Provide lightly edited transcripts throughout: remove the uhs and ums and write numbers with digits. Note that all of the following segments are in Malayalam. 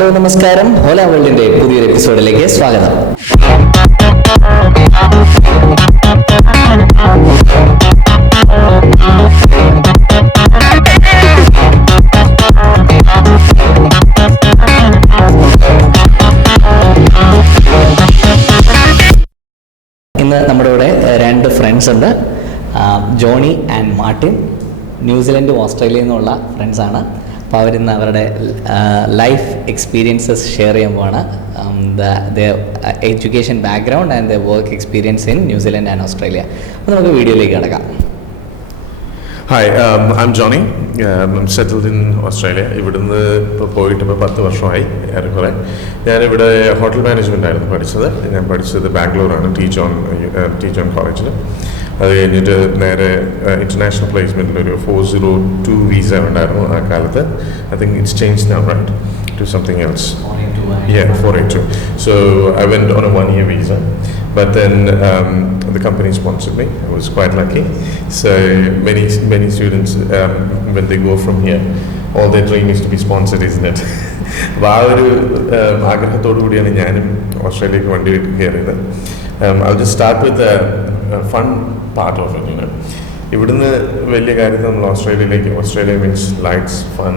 ഹലോ നമസ്കാരം, ഹോല വേൾഡിന്റെ പുതിയൊരു എപ്പിസോഡിലേക്ക് സ്വാഗതം. ഇന്ന് നമ്മുടെ കൂടെ രണ്ട് ഫ്രണ്ട്സ് ഉണ്ട്, ജോണി ആൻഡ് മാർട്ടിൻ. ന്യൂസിലൻഡും ഓസ്ട്രേലിയയിൽ നിന്നുള്ള ഫ്രണ്ട്സാണ്. അപ്പോൾ അവരിന്ന് അവരുടെ ലൈഫ് എക്സ്പീരിയൻസസ് ഷെയർ ചെയ്യുമ്പോഴാണ് education background and the work experience in New Zealand and Australia. അപ്പോൾ നമുക്ക് വീഡിയോയിലേക്ക് കിടക്കാം. Hi, I'm Johnny. I'm settled in Australia. ഇവിടുന്ന് ഇപ്പോൾ പോയിട്ട് ഇപ്പോൾ 10 വർഷമായി ഏറെക്കുറെ. ഞാനിവിടെ ഹോട്ടൽ മാനേജ്മെൻ്റ് ആയിരുന്നു പഠിച്ചത്. ഞാൻ പഠിച്ചത് ബാംഗ്ലൂരാണ്, ടീച്ച് ഓൺ കോളേജിൽ. അത് കഴിഞ്ഞിട്ട് നേരെ ഇൻ്റർനാഷണൽ പ്ലേസ്മെൻറ്റിലൊരു 402 വീസ ഉണ്ടായിരുന്നു ആ കാലത്ത്. I think it's change now, right, to something else. 482. So I went on a 1-year visa, but then the company sponsored me. I was quite lucky. So many students, when they go from here, all their dream is to be sponsored, isn't it? അപ്പോൾ ആ ഒരു ആഗ്രഹത്തോടു കൂടിയാണ് ഞാനും ഓസ്ട്രേലിയക്ക് വണ്ടി കയറിയത്. I'll just start with the fun part of it, you know. ഇവിടുന്ന് വലിയ കാര്യം നമ്മൾ Australia means lights, fun,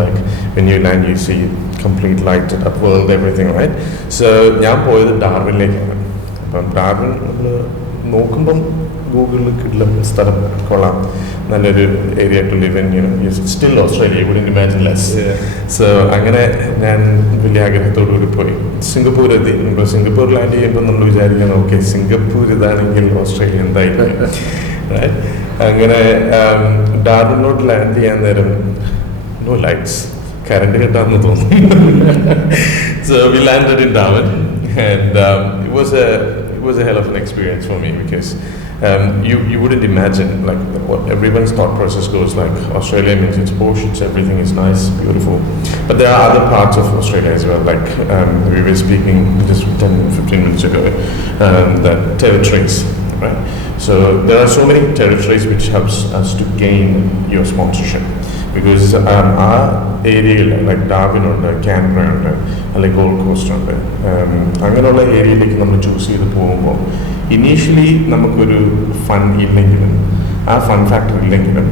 like when you land you see complete light up world everything, right. So ഞാൻ പോയത് ഡാർവിനിലേക്കാണ്. അപ്പം ഡാർവിൻ നമ്മൾ നോക്കുമ്പം ഗൂഗിളിൽ കിട്ടില്ല സ്ഥലം, കൊള്ളാം, നല്ലൊരു area to live in, yes it's still Australia, wouldn't imagine less. So അങ്ങനെ ഞാൻ വലിയ ആഗ്രഹത്തോടു കൂടി പോയി സിംഗപ്പൂർ എത്തി. ഇപ്പോൾ സിംഗപ്പൂർ ലാൻഡ് ചെയ്യുമ്പോൾ നമ്മൾ വിചാരിക്കാൻ, ഓക്കെ സിംഗപ്പൂർ ഇതാണെങ്കിൽ ഓസ്ട്രേലിയ എന്തായിരിക്കും, റൈറ്റ്. അങ്ങനെ ഡാർവിനിലോട്ട് ലാൻഡ് ചെയ്യാൻ നേരം നോ ലൈറ്റ്സ്, കറണ്ട് കിട്ടാമെന്ന് തോന്നുന്നു. So we landed in Darwin, and it was a hell of an experience for me because you wouldn't imagine, like, what everyone's thought process goes like. Australia means it's posh, everything is nice, beautiful, but there are other parts of Australia as well, like we were speaking just 10-15 minutes ago, the territories, right? So there are so many territories which helps us to gain your sponsorship, because our area like Darwin ഉണ്ട്, Canberra ഉണ്ട്, അല്ലെങ്കിൽ ഗോൾഡ് കോസ്റ്റ് ഉണ്ട്, അങ്ങനെയുള്ള ഏരിയയിലേക്ക് നമ്മൾ ചൂസ് ചെയ്ത് പോകുമ്പോൾ ഇനീഷ്യലി നമുക്കൊരു ഫൺ ഇല്ലെങ്കിലും, ആ ഫൺ ഫാക്ടർ ഇല്ലെങ്കിലും,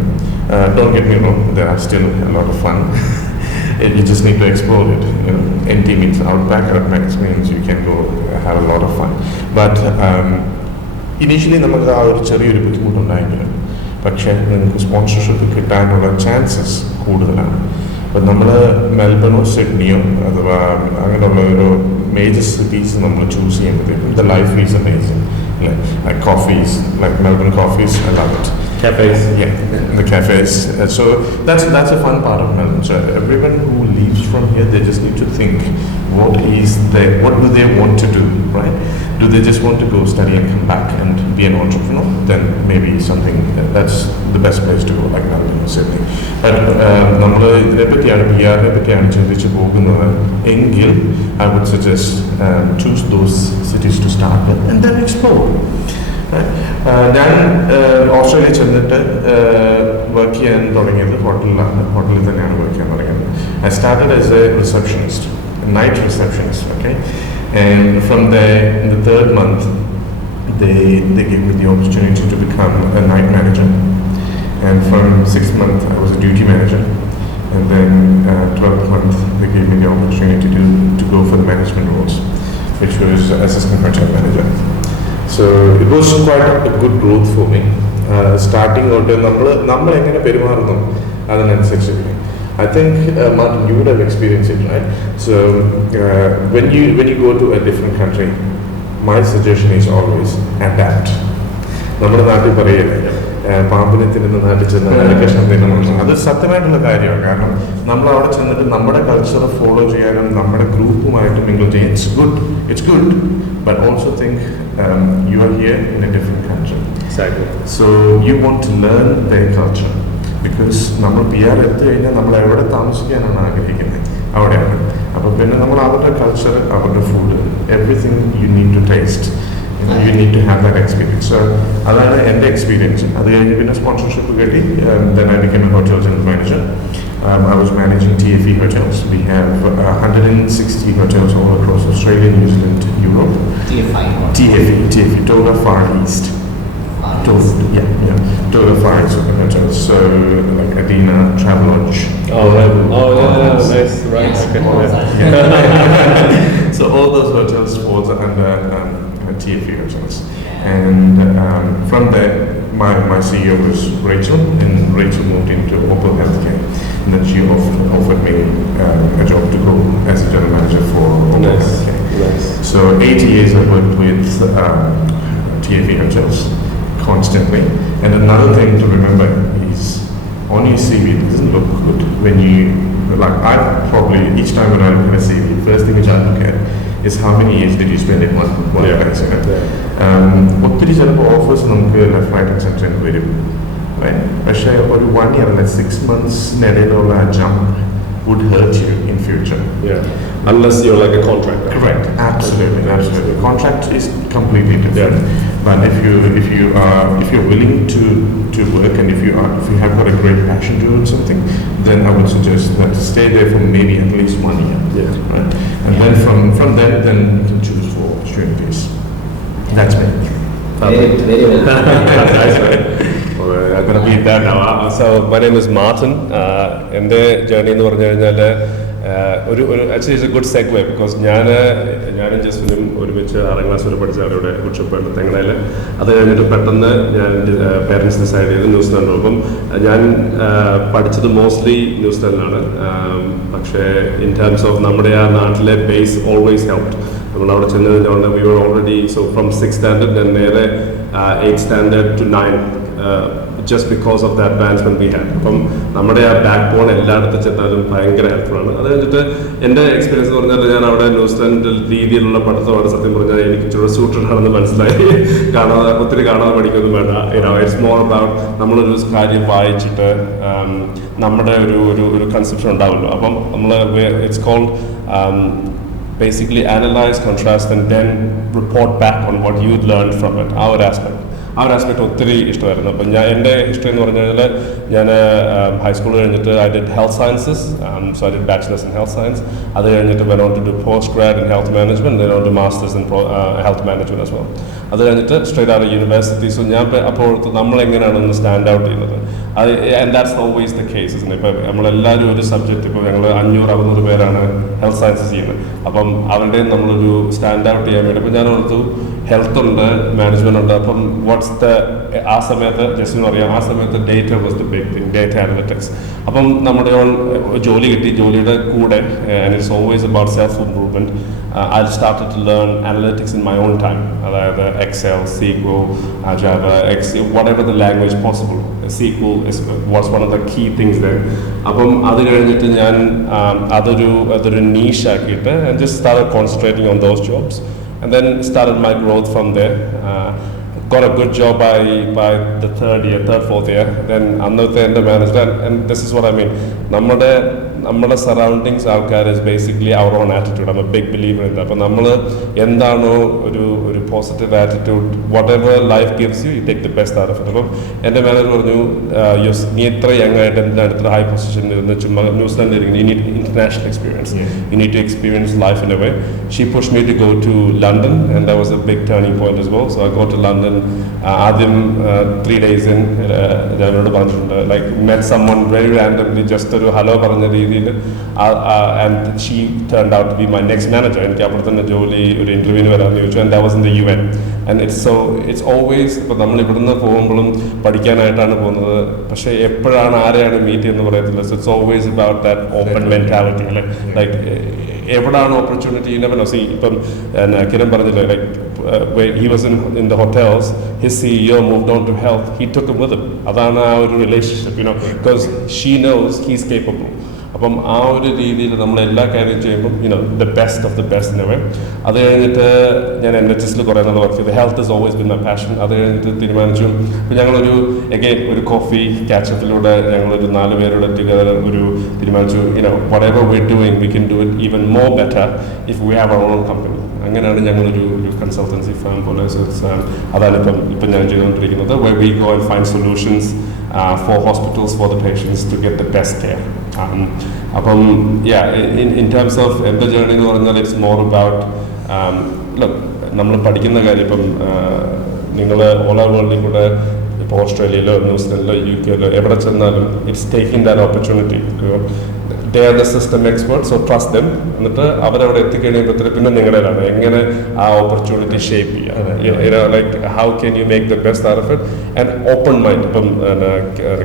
don't get me wrong, there are still a lot of fun. You just need to explore it. NT means outback, outback means you can go have a lot of fun, but initially നമുക്ക് ആ ഒരു ചെറിയൊരു ബുദ്ധിമുട്ടുണ്ടായെങ്കിലും പക്ഷേ നിങ്ങൾക്ക് സ്പോൺസർഷിപ്പ് കിട്ടാനുള്ള ചാൻസസ് കൂടുതലാണ്. അപ്പം നമ്മൾ മെൽബണോ സിഡ്നിയോ അഥവാ അങ്ങനെയുള്ള ഒരു മേജർ സിറ്റീസ് നമ്മൾ ചൂസ് ചെയ്യുമ്പോഴത്തേക്കും the life is amazing. Like coffees, like Melbourne coffees, I love it. Cafes. Yeah, the cafes. So that's a fun part of Melbourne. So everyone who leaves from here, they just need to think, what do they want to do, right? Do they just want to go study and come back and be an entrepreneur? Then maybe something that's the best place to go, like Melbourne or Sydney. But നമ്മൾ ഇതിനെപ്പറ്റിയാണ് PR-നെ പറ്റിയാണ് ചിന്തിച്ച് പോകുന്നത് എങ്കിൽ I would suggest choose those cities to start with and then explore. ഞാൻ ഓസ്ട്രേലിയ ചെന്നിട്ട് വർക്ക് ചെയ്യാൻ തുടങ്ങിയത് ഹോട്ടലിൽ തന്നെയാണ് വർക്ക് ചെയ്യാൻ തുടങ്ങിയത്. I started as a receptionist, a night receptionist, okay? And from there, in the 3rd month, they gave me the opportunity to become a night manager. And from 6th month, I was a duty manager. And then 12th month, they gave me the opportunity to go for the management roles, which was assistant hotel manager. So it was quite a good growth for me. Starting out, നമ്മൾ എങ്ങനെ പെരുമാറുന്നു അതിനനുസരിച്ച്. I think Martin, you would have experienced it, right? So when you go to a different country, my suggestion is always adapt. നമ്മുടെ നാട്ടിൽ പറയല്ലേ, പാമ്പിനെ തിന്നുന്ന നാട്ടിൽ ചെന്ന് കഷ്ണം തിന്നണം. അത് സത്യമായിട്ടുള്ള കാര്യമാണ്. കാരണം നമ്മൾ അവിടെ ചെന്നിട്ട് നമ്മുടെ കൾച്ചർ ഫോളോ ചെയ്യാനും നമ്മുടെ ഗ്രൂപ്പുമായിട്ട് മിങ്കിൾ ചെയ്യാൻ it's good, but also think you are here in a different country. Exactly. So you want to learn their culture, because നമ്മൾ PR എടുത്തു കഴിഞ്ഞാൽ നമ്മൾ എവിടെ താമസിക്കാനാണ് ആഗ്രഹിക്കുന്നത് അവിടെയാണ്. അപ്പോൾ പിന്നെ നമ്മൾ അവരുടെ കൾച്ചർ, അവരുടെ food, everything you need to taste. You need to have that experience. So അതാണ് എൻ്റെ എക്സ്പീരിയൻസ്. അത് കഴിഞ്ഞ് പിന്നെ സ്പോൺസർഷിപ്പ് കിട്ടി. Then I became a hotel general manager. I was managing TFE hotels. We have 160 hotels all across Australia, New Zealand, Europe. TFE, Toga Far East. Toga Far East hotels. So like Adina, Travelodge. Nice, right? Yes. Okay. So all those hotels falls under TFE hotels. And from there, my CEO was Rachel, and Rachel moved into Opal Healthcare. And then she offered me a job to go as a general manager for Opal Healthcare. Nice. So 8 years I worked with TFE hotels constantly. And another thing to remember is on your CV, it doesn't look good when you, like I probably, each time when I look at a CV, first thing which I look at is how many years did you spend in one place, you know? ഒത്തിരി ചിലപ്പോൾ ഓഫേഴ്സ് നമുക്ക് ലെഫ്റ്റ് റൈറ്റ് ആൻഡ് സെൻറ്ററിൽ വരും, പക്ഷേ ഒരു 1 year അല്ല 6 monthsനിടയിലുള്ള ആ jump would hurt you in future. Unless you're like a contractor. Correct. Absolutely. Contract is completely different. But if you're willing to work, and if you have got a great passion to do something, then I would suggest that stay there for maybe at least 1 year. Right? And then from then you can choose for opportunities. That's me. Very well. Nice, right? I'm going to be there now. So my name is Martin. എൻ്റെ ജേർണി എന്ന് പറഞ്ഞു കഴിഞ്ഞാൽ actually it's A good segue, because ഞാനും ജസ്റ്റിനും ഒരുമിച്ച് 6ാം ക്ലാസ് വരെ പഠിച്ചാണ് ഇവിടെ കുടിച്ചപ്പോൾ തെങ്ങടയിൽ. അത് കഴിഞ്ഞിട്ട് പെട്ടെന്ന് ഞാൻ പേരൻസ് ഡിസൈഡ് ചെയ്ത് ന്യൂസിലാൻഡ്. അപ്പം ഞാൻ പഠിച്ചത് മോസ്റ്റ്ലി ന്യൂസിലാൻഡിലാണ്. പക്ഷേ ഇൻ ടേംസ് ഓഫ് നമ്മുടെ ആ നാട്ടിലെ ബേസ് ഓൾവേസ് ഹെൽപ്ഡ്. നമ്മളവിടെ ചെന്നതിൻ്റെ we were already, so from 6th standard then നേരെ 8th standard to 9th, just because of the advancement we had. അപ്പം നമ്മുടെ ആ ബാക്ക് ബോൺ എല്ലായിടത്തും ചെന്നാലും ഭയങ്കര ഹെൽപ്ഫുള്ളാണ്. അത് കഴിഞ്ഞിട്ട് എൻ്റെ എക്സ്പീരിയൻസ് എന്ന് പറഞ്ഞാൽ ഞാൻ അവിടെ ന്യൂസിലാൻഡ് രീതിയിലുള്ള പഠിത്തമാണ് സത്യം പറഞ്ഞാൽ എനിക്ക് ഇച്ചിരി സൂട്ടഡ് ആണെന്ന് മനസ്സിലായി. ഒത്തിരി കാണാതെ പഠിക്കൊന്നും വേണ്ട. ഇറ്റ്സ് മോർ അബൌട്ട് നമ്മളൊരു കാര്യം വായിച്ചിട്ട് നമ്മുടെ ഒരു കൺസെപ്ഷൻ ഉണ്ടാവുമല്ലോ. അപ്പം നമ്മൾ it's called basically analyze, contrast, and then report back on what you learned from it. Our aspect ഒത്തിരി ഇഷ്ടമായിരുന്നു. അപ്പം എൻ്റെ ഹിസ്റ്ററി എന്ന് പറഞ്ഞു കഴിഞ്ഞാൽ ഞാൻ ഹൈസ്കൂൾ കഴിഞ്ഞിട്ട് I did health sciences, so I did bachelor's in health science. അത് കഴിഞ്ഞിട്ട് went on to do postgrad in health management, then on to masters in health management as well. അത് കഴിഞ്ഞിട്ട് straight out of university. So ഞാൻ അപ്പോൾ നമ്മളെങ്ങനെയാണ് ഒന്ന് സ്റ്റാൻഡ് ഔട്ട് ചെയ്യുന്നത്, and that's always the case, isn't it? ഇപ്പം നമ്മളെല്ലാവരും ഒരു സബ്ജക്റ്റ്, ഇപ്പോൾ ഞങ്ങൾ 500-600 പേരാണ് ഹെൽത്ത് സയൻസസ് ചെയ്യുന്നത്. അപ്പം അവരുടെയും നമ്മളൊരു സ്റ്റാൻഡ് ഔട്ട് ചെയ്യാൻ വേണ്ടി, അപ്പോൾ ഞാൻ ഓർത്തു ഹെൽത്ത് ഉണ്ട്, മാനേജ്മെന്റ് ഉണ്ട്. അപ്പം ആ സമയത്ത് ജസ്റ്റിന് അറിയാം, ആ സമയത്ത് data was the big thing, data analytics. അപ്പം നമ്മുടെ ജോലി കിട്ടി, ജോലിയുടെ കൂടെ and it's always about self improvement. I started to learn analytics in my own time, അതായത് Excel, SQL, Java, whatever the language possible. SQL was one of the key things there. അപ്പം അത് കഴിഞ്ഞിട്ട് ഞാൻ അതൊരു niche ആക്കിയിട്ട് and just started concentrating on those jobs, and then started my growth from there. Got a good job by the third, fourth year. Then അന്നത്തെ എൻ്റെ manager, and this is what I mean, നമ്മുടെ സറൗണ്ടിങ്സ് ആൾക്കാർ is basically our own attitude. I'm a big believer in that. അപ്പോൾ നമ്മൾ എന്താണോ ഒരു positive attitude, what ever life gives you take the best out of it. അപ്പം എൻ്റെ മാനേജർ പറഞ്ഞു, നീ എത്ര യങ് ആയിട്ട് എന്തിനാണ് ഇത്ര ഹൈ പൊസിഷനിൽ ഇരുന്ന് ചുമ്മാ ന്യൂസിലാൻഡിൽ ഇരിക്കുന്നത്, you need international experience, you need to experience life in a way. She push me to go to London, and that was a big turning point as well. So I go to London. ആദ്യം 3 days in, ഞാനോട് പറഞ്ഞിട്ടുണ്ട്, like met someone very randomly, just ഒരു ഹലോ പറഞ്ഞ രീതിയിൽ, and she turned out to be my next manager. എനിക്ക് അവിടെ തന്നെ ജോലി ഒരു ഇന്റർവ്യൂവിന് വരാമെന്ന് ചോദിച്ചു, and that was in the UN. And it's always, ഇപ്പോൾ നമ്മൾ ഇവിടുന്ന് പോകുമ്പോഴും പഠിക്കാനായിട്ടാണ് പോകുന്നത്, പക്ഷേ എപ്പോഴാണ് ആരെയാണ് മീറ്റ് ചെയ്യുന്നത് പറയത്തില്ല. So it's always about that open mentality, like എവിടാണ് ഓപ്പർച്യൂണിറ്റി, നെവർ നോ. സീ ഇപ്പം കിരൺ പറഞ്ഞില്ലേ, like he was in the hotels, his CEO moved on to health, he took him with him. അതാണ് ആ ഒരു relationship, because she knows he's capable. അപ്പം ആ ഒരു രീതിയിൽ നമ്മൾ എല്ലാ കാര്യം ചെയ്യുമ്പം the best of the best in a വേ. അത് കഴിഞ്ഞിട്ട് ഞാൻ NHS കുറേ നാൾ വർക്ക് ചെയ്തു. Health is always been my passion. അത് കഴിഞ്ഞിട്ട് തീരുമാനിച്ചു, ഇപ്പം ഞങ്ങളൊരു ഒരു കോഫി ക്യാച്ചപ്പിലൂടെ ഞങ്ങളൊരു 4 പേരുടെ ടുഗദർ തീരുമാനിച്ചു, whatever we're doing we can do it even more better if we have our own company. അങ്ങനെയാണ് ഞങ്ങളൊരു കൺസൾട്ടൻസി ഫേം പോലെ. അതാണ് ഇപ്പം ഞാൻ ചെയ്തുകൊണ്ടിരിക്കുന്നത്, where we go and find solutions for hospitals, for the patients to get the best care. അപ്പം in terms of എൻ്റെ ജേർണി എന്ന് പറഞ്ഞാൽ ഇറ്റ്സ് മോർ അബൌട്ട് നമ്മൾ പഠിക്കുന്ന കാര്യം ഇപ്പം നിങ്ങൾ ഓൾ ഓവർ വേൾഡിൽ കൂടെ ഇപ്പോൾ ഓസ്ട്രേലിയയിലോ ന്യൂസിലൻഡിലോ UK എവിടെ ചെന്നാലും it's taking that opportunity. They are the system experts, so trust them. എന്നിട്ട് അവരവിടെ എത്തിക്കഴിയുമ്പോഴത്തേക്ക് പിന്നെ നിങ്ങളുടെയാണ് എങ്ങനെ ആ ഓപ്പർച്യൂണിറ്റി ഷേപ്പ് ചെയ്യുക, like how can you make the best out of it and open mind. ഇപ്പം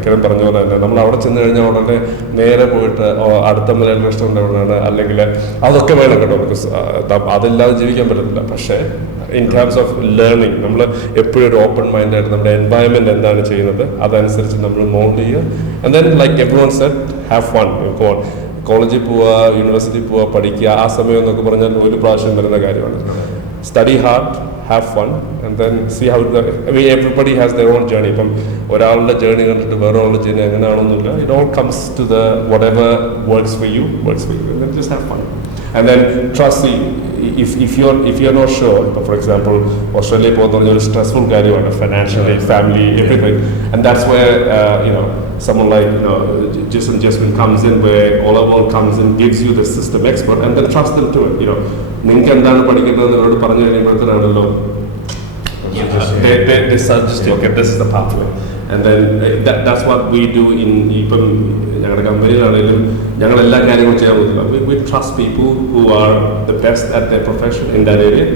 കിരൺ പറഞ്ഞ പോലെ തന്നെ നമ്മൾ അവിടെ ചെന്ന് കഴിഞ്ഞാൽ ഉടനെ നേരെ പോയിട്ട് അടുത്ത മലയാളം റെസ്റ്റോറൻറ്റ് എവിടെയാണ് അല്ലെങ്കിൽ അതൊക്കെ വേണം കേട്ടോ, ബിക്കോസ് അതില്ലാതെ ജീവിക്കാൻ പറ്റത്തില്ല. പക്ഷേ ഇൻ ടേംസ് ഓഫ് ലേണിംഗ് നമ്മൾ എപ്പോഴും ഒരു ഓപ്പൺ മൈൻഡായിട്ട് നമ്മുടെ എൻവയൺമെൻറ്റ് എന്താണ് ചെയ്യുന്നത് അതനുസരിച്ച് നമ്മൾ മോൾഡ് ചെയ്യുക. And then like everyone said have fun. കോളേജിൽ പോവുക, യൂണിവേഴ്സിറ്റി പോവുക, പഠിക്കുക, ആ സമയം എന്നൊക്കെ പറഞ്ഞാൽ ഒരു പ്രാവശ്യം വരുന്ന കാര്യമാണ്. Study hard, have fun, and then see how everybody has their own journey. ഇപ്പം ഒരാളുടെ ജേർണി കണ്ടിട്ട് വേറെ ഒരാളുടെ ജേർണി എങ്ങനെയാണെന്നില്ല. It all comes to the whatever works for you, and then just have fun. And then trust if you're not sure, for example, Australia പോകുന്ന ഒരു stressful കാര്യമാണ്, financially, family, everything, and that's where someone like Jasmine comes in, where all our world comes in, gives you the system expert, and then trust them to it. നിങ്ങൾക്ക് എന്താണ് പഠിക്കേണ്ടതെന്ന് അവരോട് പറഞ്ഞു കഴിയുമ്പോഴത്തേനാണല്ലോ they suggest you, okay, this is the pathway. And then that's what we do in ഇപ്പം ഞങ്ങളുടെ കമ്പനിയിലാണെങ്കിലും ഞങ്ങൾ എല്ലാ കാര്യങ്ങളും ചെയ്യാൻ പറ്റില്ല. We trust people who are the best at their profession in that area.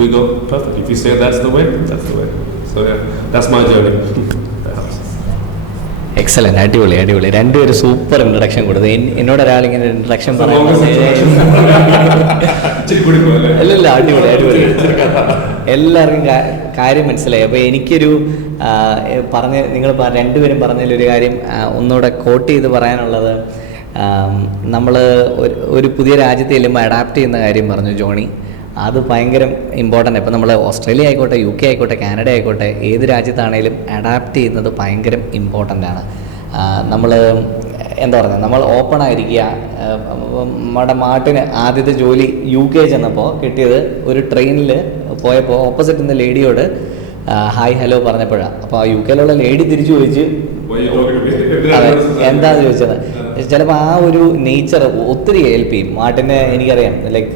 We go perfect. If you say that's the way, that's the way. So yeah, that's my journey. Excellent, അടിപൊളി അടിപൊളി. രണ്ടുപേരും സൂപ്പർ ഇൻട്രഡക്ഷൻ കൊടുത്തു. എന്നോട് ഒരാളിങ്ങനെ ഇൻട്രഡക്ഷൻ പറയുമ്പോൾ അല്ലല്ല, അടിപൊളി അടിപൊളി. എല്ലാവർക്കും കാര്യം മനസ്സിലായി. അപ്പോൾ എനിക്കൊരു നിങ്ങൾ രണ്ടുപേരും പറഞ്ഞതിലൊരു കാര്യം ഒന്നുകൂടെ കോട്ട് ചെയ്ത് പറയാനുള്ളത്, നമ്മൾ ഒരു പുതിയ രാജ്യത്ത് ചെല്ലുമ്പോൾ അഡാപ്റ്റ് ചെയ്യുന്ന കാര്യം പറഞ്ഞു ജോണി. അത് ഭയങ്കര ഇമ്പോർട്ടൻ്റ്. ഇപ്പോൾ നമ്മൾ ഓസ്ട്രേലിയ ആയിക്കോട്ടെ, UK ആയിക്കോട്ടെ, കാനഡ ആയിക്കോട്ടെ, ഏത് രാജ്യത്താണേലും അഡാപ്റ്റ് ചെയ്യുന്നത് ഭയങ്കര ഇമ്പോർട്ടൻ്റ് ആണ്. നമ്മൾ എന്താ പറയുക, നമ്മൾ ഓപ്പൺ ആയിരിക്കുക. നമ്മുടെ മാട്ടിന് ആദ്യത്തെ ജോലി UK ചെന്നപ്പോൾ കിട്ടിയത് ഒരു ട്രെയിനിൽ പോയപ്പോൾ ഓപ്പോസിറ്റ് നിന്ന ലേഡിയോട് ഹായ് ഹലോ പറഞ്ഞപ്പോഴാണ്. അപ്പോൾ ആ UK ലേഡി തിരിച്ചു ചോദിച്ച് അതെ എന്താണെന്ന് ചോദിച്ചത്. ചിലപ്പോൾ ആ ഒരു നേച്ചർ ഒത്തിരി ഹെൽപ്പ് ചെയ്യും. മാട്ടിനെ എനിക്കറിയാം, ലൈക്ക്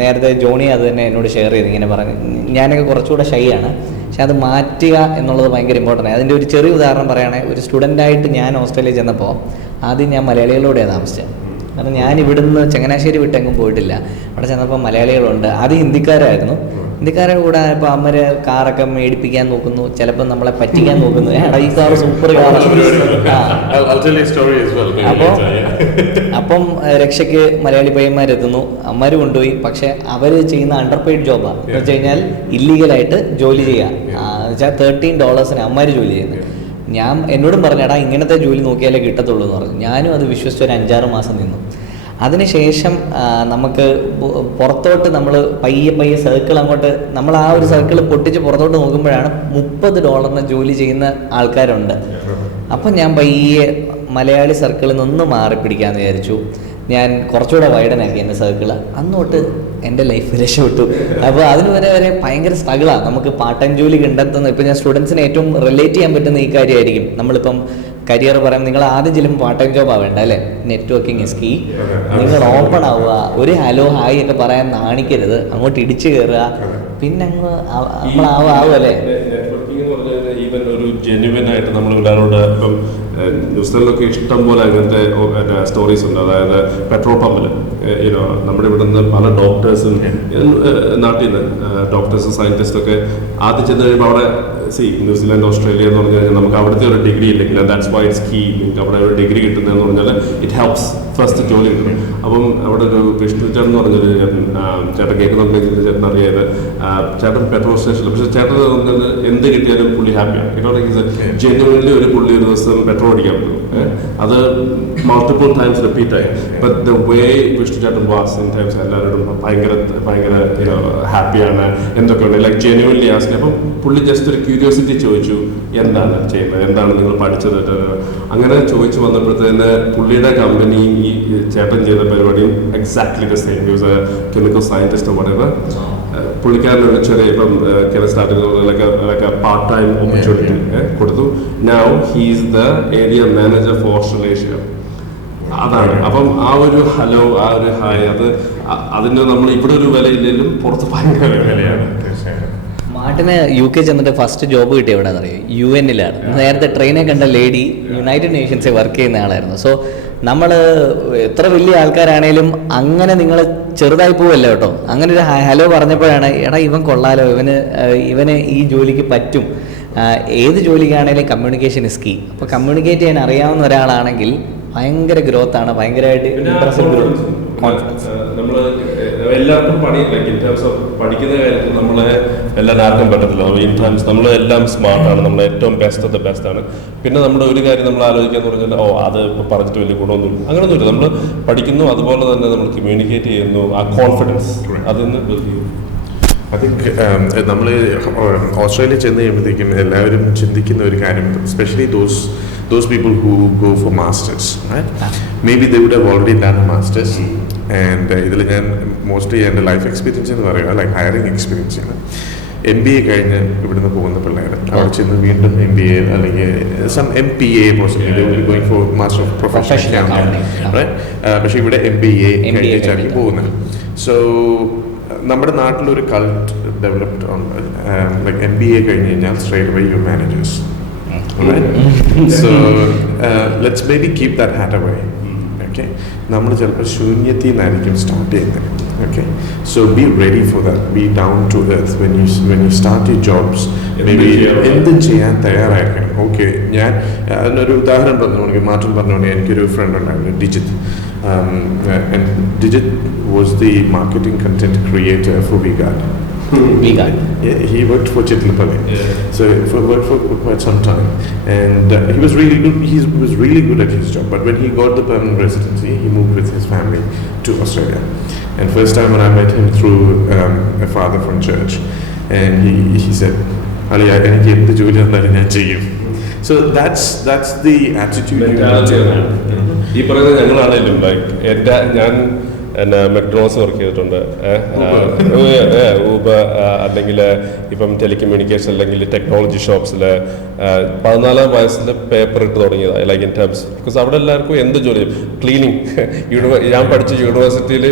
നേരത്തെ ജോണി അത് തന്നെ എന്നോട് ഷെയർ ചെയ്ത് ഇങ്ങനെ പറഞ്ഞു. ഞാനൊക്കെ കുറച്ചുകൂടെ ഷൈ ആണ്, പക്ഷെ അത് മാറ്റുക എന്നുള്ളത് ഭയങ്കര ഇമ്പോർട്ടൻ്റ്. അതിൻ്റെ ഒരു ചെറിയ ഉദാഹരണം പറയുകയാണെങ്കിൽ, ഒരു സ്റ്റുഡൻ്റായിട്ട് ഞാൻ ഓസ്ട്രേലിയ ചെന്നപ്പോൾ ആദ്യം ഞാൻ മലയാളികളോടെയാണ് താമസിച്ചത്. കാരണം ഞാൻ ഇവിടുന്ന് ചങ്ങനാശ്ശേരി വിട്ടെങ്ങും പോയിട്ടില്ല. അവിടെ ചെന്നപ്പോൾ മലയാളികളുണ്ട്, ആദ്യം ഹിന്ദിക്കാരായിരുന്നു. ഇന്ത്യക്കാരെ കൂടെ ഇപ്പോൾ അമ്മ കാറൊക്കെ മേടിപ്പിക്കാൻ നോക്കുന്നു, ചിലപ്പോൾ നമ്മളെ പറ്റിക്കാൻ നോക്കുന്നു. എടാ ഈ കാറ് സൂപ്പർ കാറാണ്. അപ്പം രക്ഷയ്ക്ക് മലയാളി പയ്യന്മാരെത്തുന്നു, അമ്മമാർ കൊണ്ടുപോയി. പക്ഷെ അവർ ചെയ്യുന്ന അണ്ടർ പെയ്ഡ് ജോബാണ്. എന്ന് വെച്ച് കഴിഞ്ഞാൽ ഇല്ലീഗലായിട്ട് ജോലി ചെയ്യുക. വെച്ചാൽ $13 അമ്മമാർ ജോലി ചെയ്യുന്നത്. എന്നോടും പറഞ്ഞടാ ഇങ്ങനത്തെ ജോലി നോക്കിയാലേ കിട്ടത്തുള്ളൂ എന്ന് പറഞ്ഞു. ഞാനും അത് വിശ്വസിച്ച് ഒരു 5-6 മാസം നിന്നു. അതിനുശേഷം നമുക്ക് പുറത്തോട്ട് നമ്മൾ പയ്യെ സർക്കിൾ അങ്ങോട്ട് നമ്മൾ ആ ഒരു സർക്കിൾ പൊട്ടിച്ച് പുറത്തോട്ട് നോക്കുമ്പോഴാണ് $30 ജോലി ചെയ്യുന്ന ആൾക്കാരുണ്ട്. അപ്പം ഞാൻ പയ്യെ മലയാളി സർക്കിളിൽ നിന്ന് മാറിപ്പിടിക്കാമെന്ന് വിചാരിച്ചു. ഞാൻ കുറച്ചുകൂടെ വൈഡനാക്കി എൻ്റെ സർക്കിൾ. അന്നോട്ട് എൻ്റെ ലൈഫ് രക്ഷപ്പെട്ടു. അപ്പോൾ അതിന് വരെ ഭയങ്കര സ്ട്രഗിളാണ് നമുക്ക് പാർട്ട് ടൈം ജോലി കണ്ടെത്തുന്നത്. ഇപ്പോൾ ഞാൻ സ്റ്റുഡൻസിന് ഏറ്റവും റിലേറ്റ് ചെയ്യാൻ പറ്റുന്ന ഈ കാര്യമായിരിക്കും. നമ്മളിപ്പം കരിയർ പറയാം, നിങ്ങൾ ആദ്യം ചെല്ലുമ്പോൾ പാർട്ട് ടൈം ജോബ് ആവേണ്ട അല്ലേ, നെറ്റ്വർക്കിംഗ് ഇസ് കീ. നിങ്ങൾ ഓപ്പൺ ആവുക, ഒരു ഹലോ ഹായ് ഒക്കെ പറയാൻ നാണിക്കരുത്, അങ്ങോട്ട് ഇടിച്ചു കയറുക, പിന്നെ അങ്ങ് നമ്മളാവും അല്ലേ. നെറ്റ്വർക്കിംഗ് എന്ന് പറഞ്ഞാൽ ഈവൻ ഒരു ജെന്യുവൻ ആയിട്ട് നമ്മൾ ഒരാളോട് ഇപ്പം ന്യൂസിലൻഡിലൊക്കെ ഇഷ്ടം പോലെ അങ്ങനത്തെ സ്റ്റോറീസ് ഉണ്ട്. അതായത് പെട്രോൾ പമ്പിൽ നമ്മുടെ ഇവിടെ നിന്ന് പല ഡോക്ടേഴ്സും നാട്ടിൽ നിന്ന് ഡോക്ടേഴ്സും സയൻറ്റിസ്റ്റും ഒക്കെ ആദ്യം ചെന്ന് കഴിയുമ്പോൾ അവിടെ ന്യൂസിലാൻഡ് ഓസ്ട്രേലിയ എന്ന് പറഞ്ഞു കഴിഞ്ഞാൽ നമുക്ക് അവിടുത്തെ ഒരു ഡിഗ്രി ഇല്ലെങ്കിൽ ദാറ്റ്സ് വൈ ഇറ്റ്സ് കീ. നിങ്ങൾക്ക് അവിടെ ഒരു ഡിഗ്രി കിട്ടുന്നതെന്ന് പറഞ്ഞാൽ ഇറ്റ് ഹെൽപ്സ് ഫസ്റ്റ് ജോലി കിട്ടും. അപ്പം അവിടെ ഒരു വിഷ്ണു ചേട്ടൻ എന്ന് പറഞ്ഞൊരു ചേട്ടൻ കേൾക്കുന്നുണ്ടെങ്കിൽ ചേട്ടൻ അറിയാതെ ചേട്ടൻ പെട്രോൾ സ്റ്റേഷനിൽ, പക്ഷേ ചേട്ടൻ എന്ന് പറഞ്ഞാൽ എന്ത് കിട്ടിയാലും പുള്ളി ഹാപ്പിയാണ്. ജെന്യുവൻലി ഒരു പുള്ളി ഒരു ദിവസം പെട്രോൾ അടിക്കാൻ പറ്റും. അത് മൾട്ടിപ്പിൾ ടൈംസ് റിപ്പീറ്റ് ആയി. ബട്ട് ദ വേ വിഷ്ണു ചേട്ടൻ വാസ് ഇൻ ടൈംസ് എല്ലാവരോടും ഭയങ്കര ഹാപ്പിയാണ് എന്തൊക്കെയുണ്ട്, ലൈക്ക് ജെന്യുവൻലി ആസ്ക്. അപ്പം പുള്ളി ജസ്റ്റ് ഒരു ക്യൂരിയോസിറ്റി ചോദിച്ചു, എന്താണ് ചെയ്യുന്നത്, എന്താണ് നിങ്ങൾ പഠിച്ചത്. അങ്ങനെ ചോദിച്ചു വന്നപ്പോഴത്തേന് പുള്ളിയുടെ കമ്പനിയും ഈ ചേട്ടൻ ചെയ്ത പരിപാടിയും exactly the same. Use a chemical scientist whatever. പുള്ളിക്കാരനൊരു ചെറിയ ഇപ്പം സ്റ്റാർട്ടിങ് പാർട്ട് ടൈം ഓപ്പർച്യൂണിറ്റി കൊടുത്തു. Now he's the area manager for Australasia. അതാണ്. അപ്പം ആ ഒരു ഹലോ, ആ ഒരു ഹായ്, അതിന് നമ്മൾ ഇവിടെ ഒരു വിലയില്ലെങ്കിലും പുറത്ത് ഭയങ്കര വിലയാണ്. മാർട്ടിന് UK ചെന്നിട്ട് ഫസ്റ്റ് ജോബ് കിട്ടിയ എവിടെയാണെന്ന് അറിയോ? UN-ലാണ്. നേരത്തെ ട്രെയിനെ കണ്ട ലേഡി യുണൈറ്റഡ് നേഷൻസിൽ വർക്ക് ചെയ്യുന്ന ആളായിരുന്നു. സോ നമ്മൾ എത്ര വലിയ ആൾക്കാരാണേലും അങ്ങനെ നിങ്ങൾ ചെറുതായി പോവല്ല കേട്ടോ. അങ്ങനെ ഒരു ഹലോ പറഞ്ഞപ്പോഴാണ് എടാ ഇവൻ കൊള്ളാലോ, ഇവന് ഈ ജോലിക്ക് പറ്റും. ഏത് ജോലിക്കാണേലും കമ്മ്യൂണിക്കേഷൻ ഇസ് കീ. അപ്പോൾ കമ്മ്യൂണിക്കേറ്റ് ചെയ്യാൻ അറിയാവുന്ന ഒരാളാണെങ്കിൽ ഭയങ്കര ഗ്രോത്താണ്, ഭയങ്കരമായിട്ട് ഇംപ്രസീവ് ഗ്രോത്ത്, കോൺഫിഡൻസ്. നമ്മൾ എല്ലാവർക്കും ഇൻ ടേംസ് ഓഫ് പഠിക്കുന്ന കാര്യത്തിൽ നമ്മളെ എല്ലാം ആർക്കും പറ്റത്തില്ല. ഇൻ ടേംസ് നമ്മൾ എല്ലാം സ്മാർട്ടാണ്, നമ്മൾ ഏറ്റവും ബെസ്റ്റ് ഓഫ് ദ ബെസ്റ്റ് ആണ്. പിന്നെ നമ്മുടെ ഒരു കാര്യം നമ്മൾ ആലോചിക്കാന്ന് പറഞ്ഞാൽ അത് ഇപ്പോൾ പറഞ്ഞിട്ട് വലിയ ഗുണമൊന്നുമില്ല, അങ്ങനെയൊന്നുമില്ല. നമ്മൾ പഠിക്കുന്നു, അതുപോലെ തന്നെ നമ്മൾ കമ്മ്യൂണിക്കേറ്റ് ചെയ്യുന്നു, ആ കോൺഫിഡൻസ് അതിൽ നിന്ന് ബിൽഡ് ചെയ്യും. ഐ തിങ്ക് നമ്മൾ ഓസ്ട്രേലിയ ചെന്ന് കഴിയുമ്പോഴത്തേക്കും എല്ലാവരും ചിന്തിക്കുന്ന ഒരു കാര്യം, especially those people who go for masters, right? Maybe they would have already done a masters, and ഇതിൽ ഞാൻ മോസ്റ്റ്ലി എൻ്റെ ലൈഫ് എക്സ്പീരിയൻസ് എന്ന് പറയുക ലൈക്ക് ഹയറിംഗ് എക്സ്പീരിയൻസ് ആണ്. MBA കഴിഞ്ഞ് ഇവിടുന്ന് പോകുന്ന പിള്ളേർ അവിടെ ചെന്ന് വീണ്ടും MBA അല്ലെങ്കിൽ some MPA possibly going for master of professional accounting, right? പക്ഷേ ഇവിടെ MBA കഴിഞ്ഞിട്ടായിരിക്കും പോകുന്നത്. സോ നമ്മുടെ നാട്ടിലൊരു cult developed on like MBA കഴിഞ്ഞ് കഴിഞ്ഞാൽ straight away you managers. Right? So let's maybe keep that hat away. Okay, നമ്മൾ ചിലപ്പോൾ ശൂന്യത്തിൽ നിന്നായിരിക്കും സ്റ്റാർട്ട് ചെയ്യുന്നത്. Okay, so be ready for that, be down to earth when you start your jobs. Maybe എന്തും ചെയ്യാൻ തയ്യാറായിരിക്കണം. ഓക്കെ, ഞാൻ അതിനൊരു ഉദാഹരണം പറഞ്ഞു, മാറ്റം പറഞ്ഞോണ്ട് എനിക്കൊരു ഫ്രണ്ട് ഉണ്ടായിരുന്നു, ഡിജിത്. ഡിജിത് was the marketing content creator for V-Guard. V-Guard. Yeah, he worked for Chitlapalli. Yeah. So worked for quite some time, and he was really good. He was really good at his job. But when he got the permanent residency, he moved with his family to Australia. And first time when I met him through a father from church, and he said, "Ali, I can get the jolly and I ചെയ്യും." So that's the attitude. ഈ പറയുന്നത് ഞങ്ങളാണേലും ലൈക്ക് ഞാൻ മെക്ഡോണൾസ് വർക്ക് ചെയ്തിട്ടുണ്ട്, ഊബർ, അല്ലെങ്കിൽ ഇപ്പം ടെലികമ്മ്യൂണിക്കേഷൻ അല്ലെങ്കിൽ ടെക്നോളജി ഷോപ്സിൽ 14 വയസ്സിൽ പേപ്പർ ഇട്ട് തുടങ്ങിയതാണ്. ലൈക്ക് ഇൻ ടേംസ് ബിക്കോസ് അവിടെ എല്ലാവർക്കും എന്ത് ജോലി, ക്ലീനിങ്. ഞാൻ പഠിച്ച യൂണിവേഴ്സിറ്റിയിൽ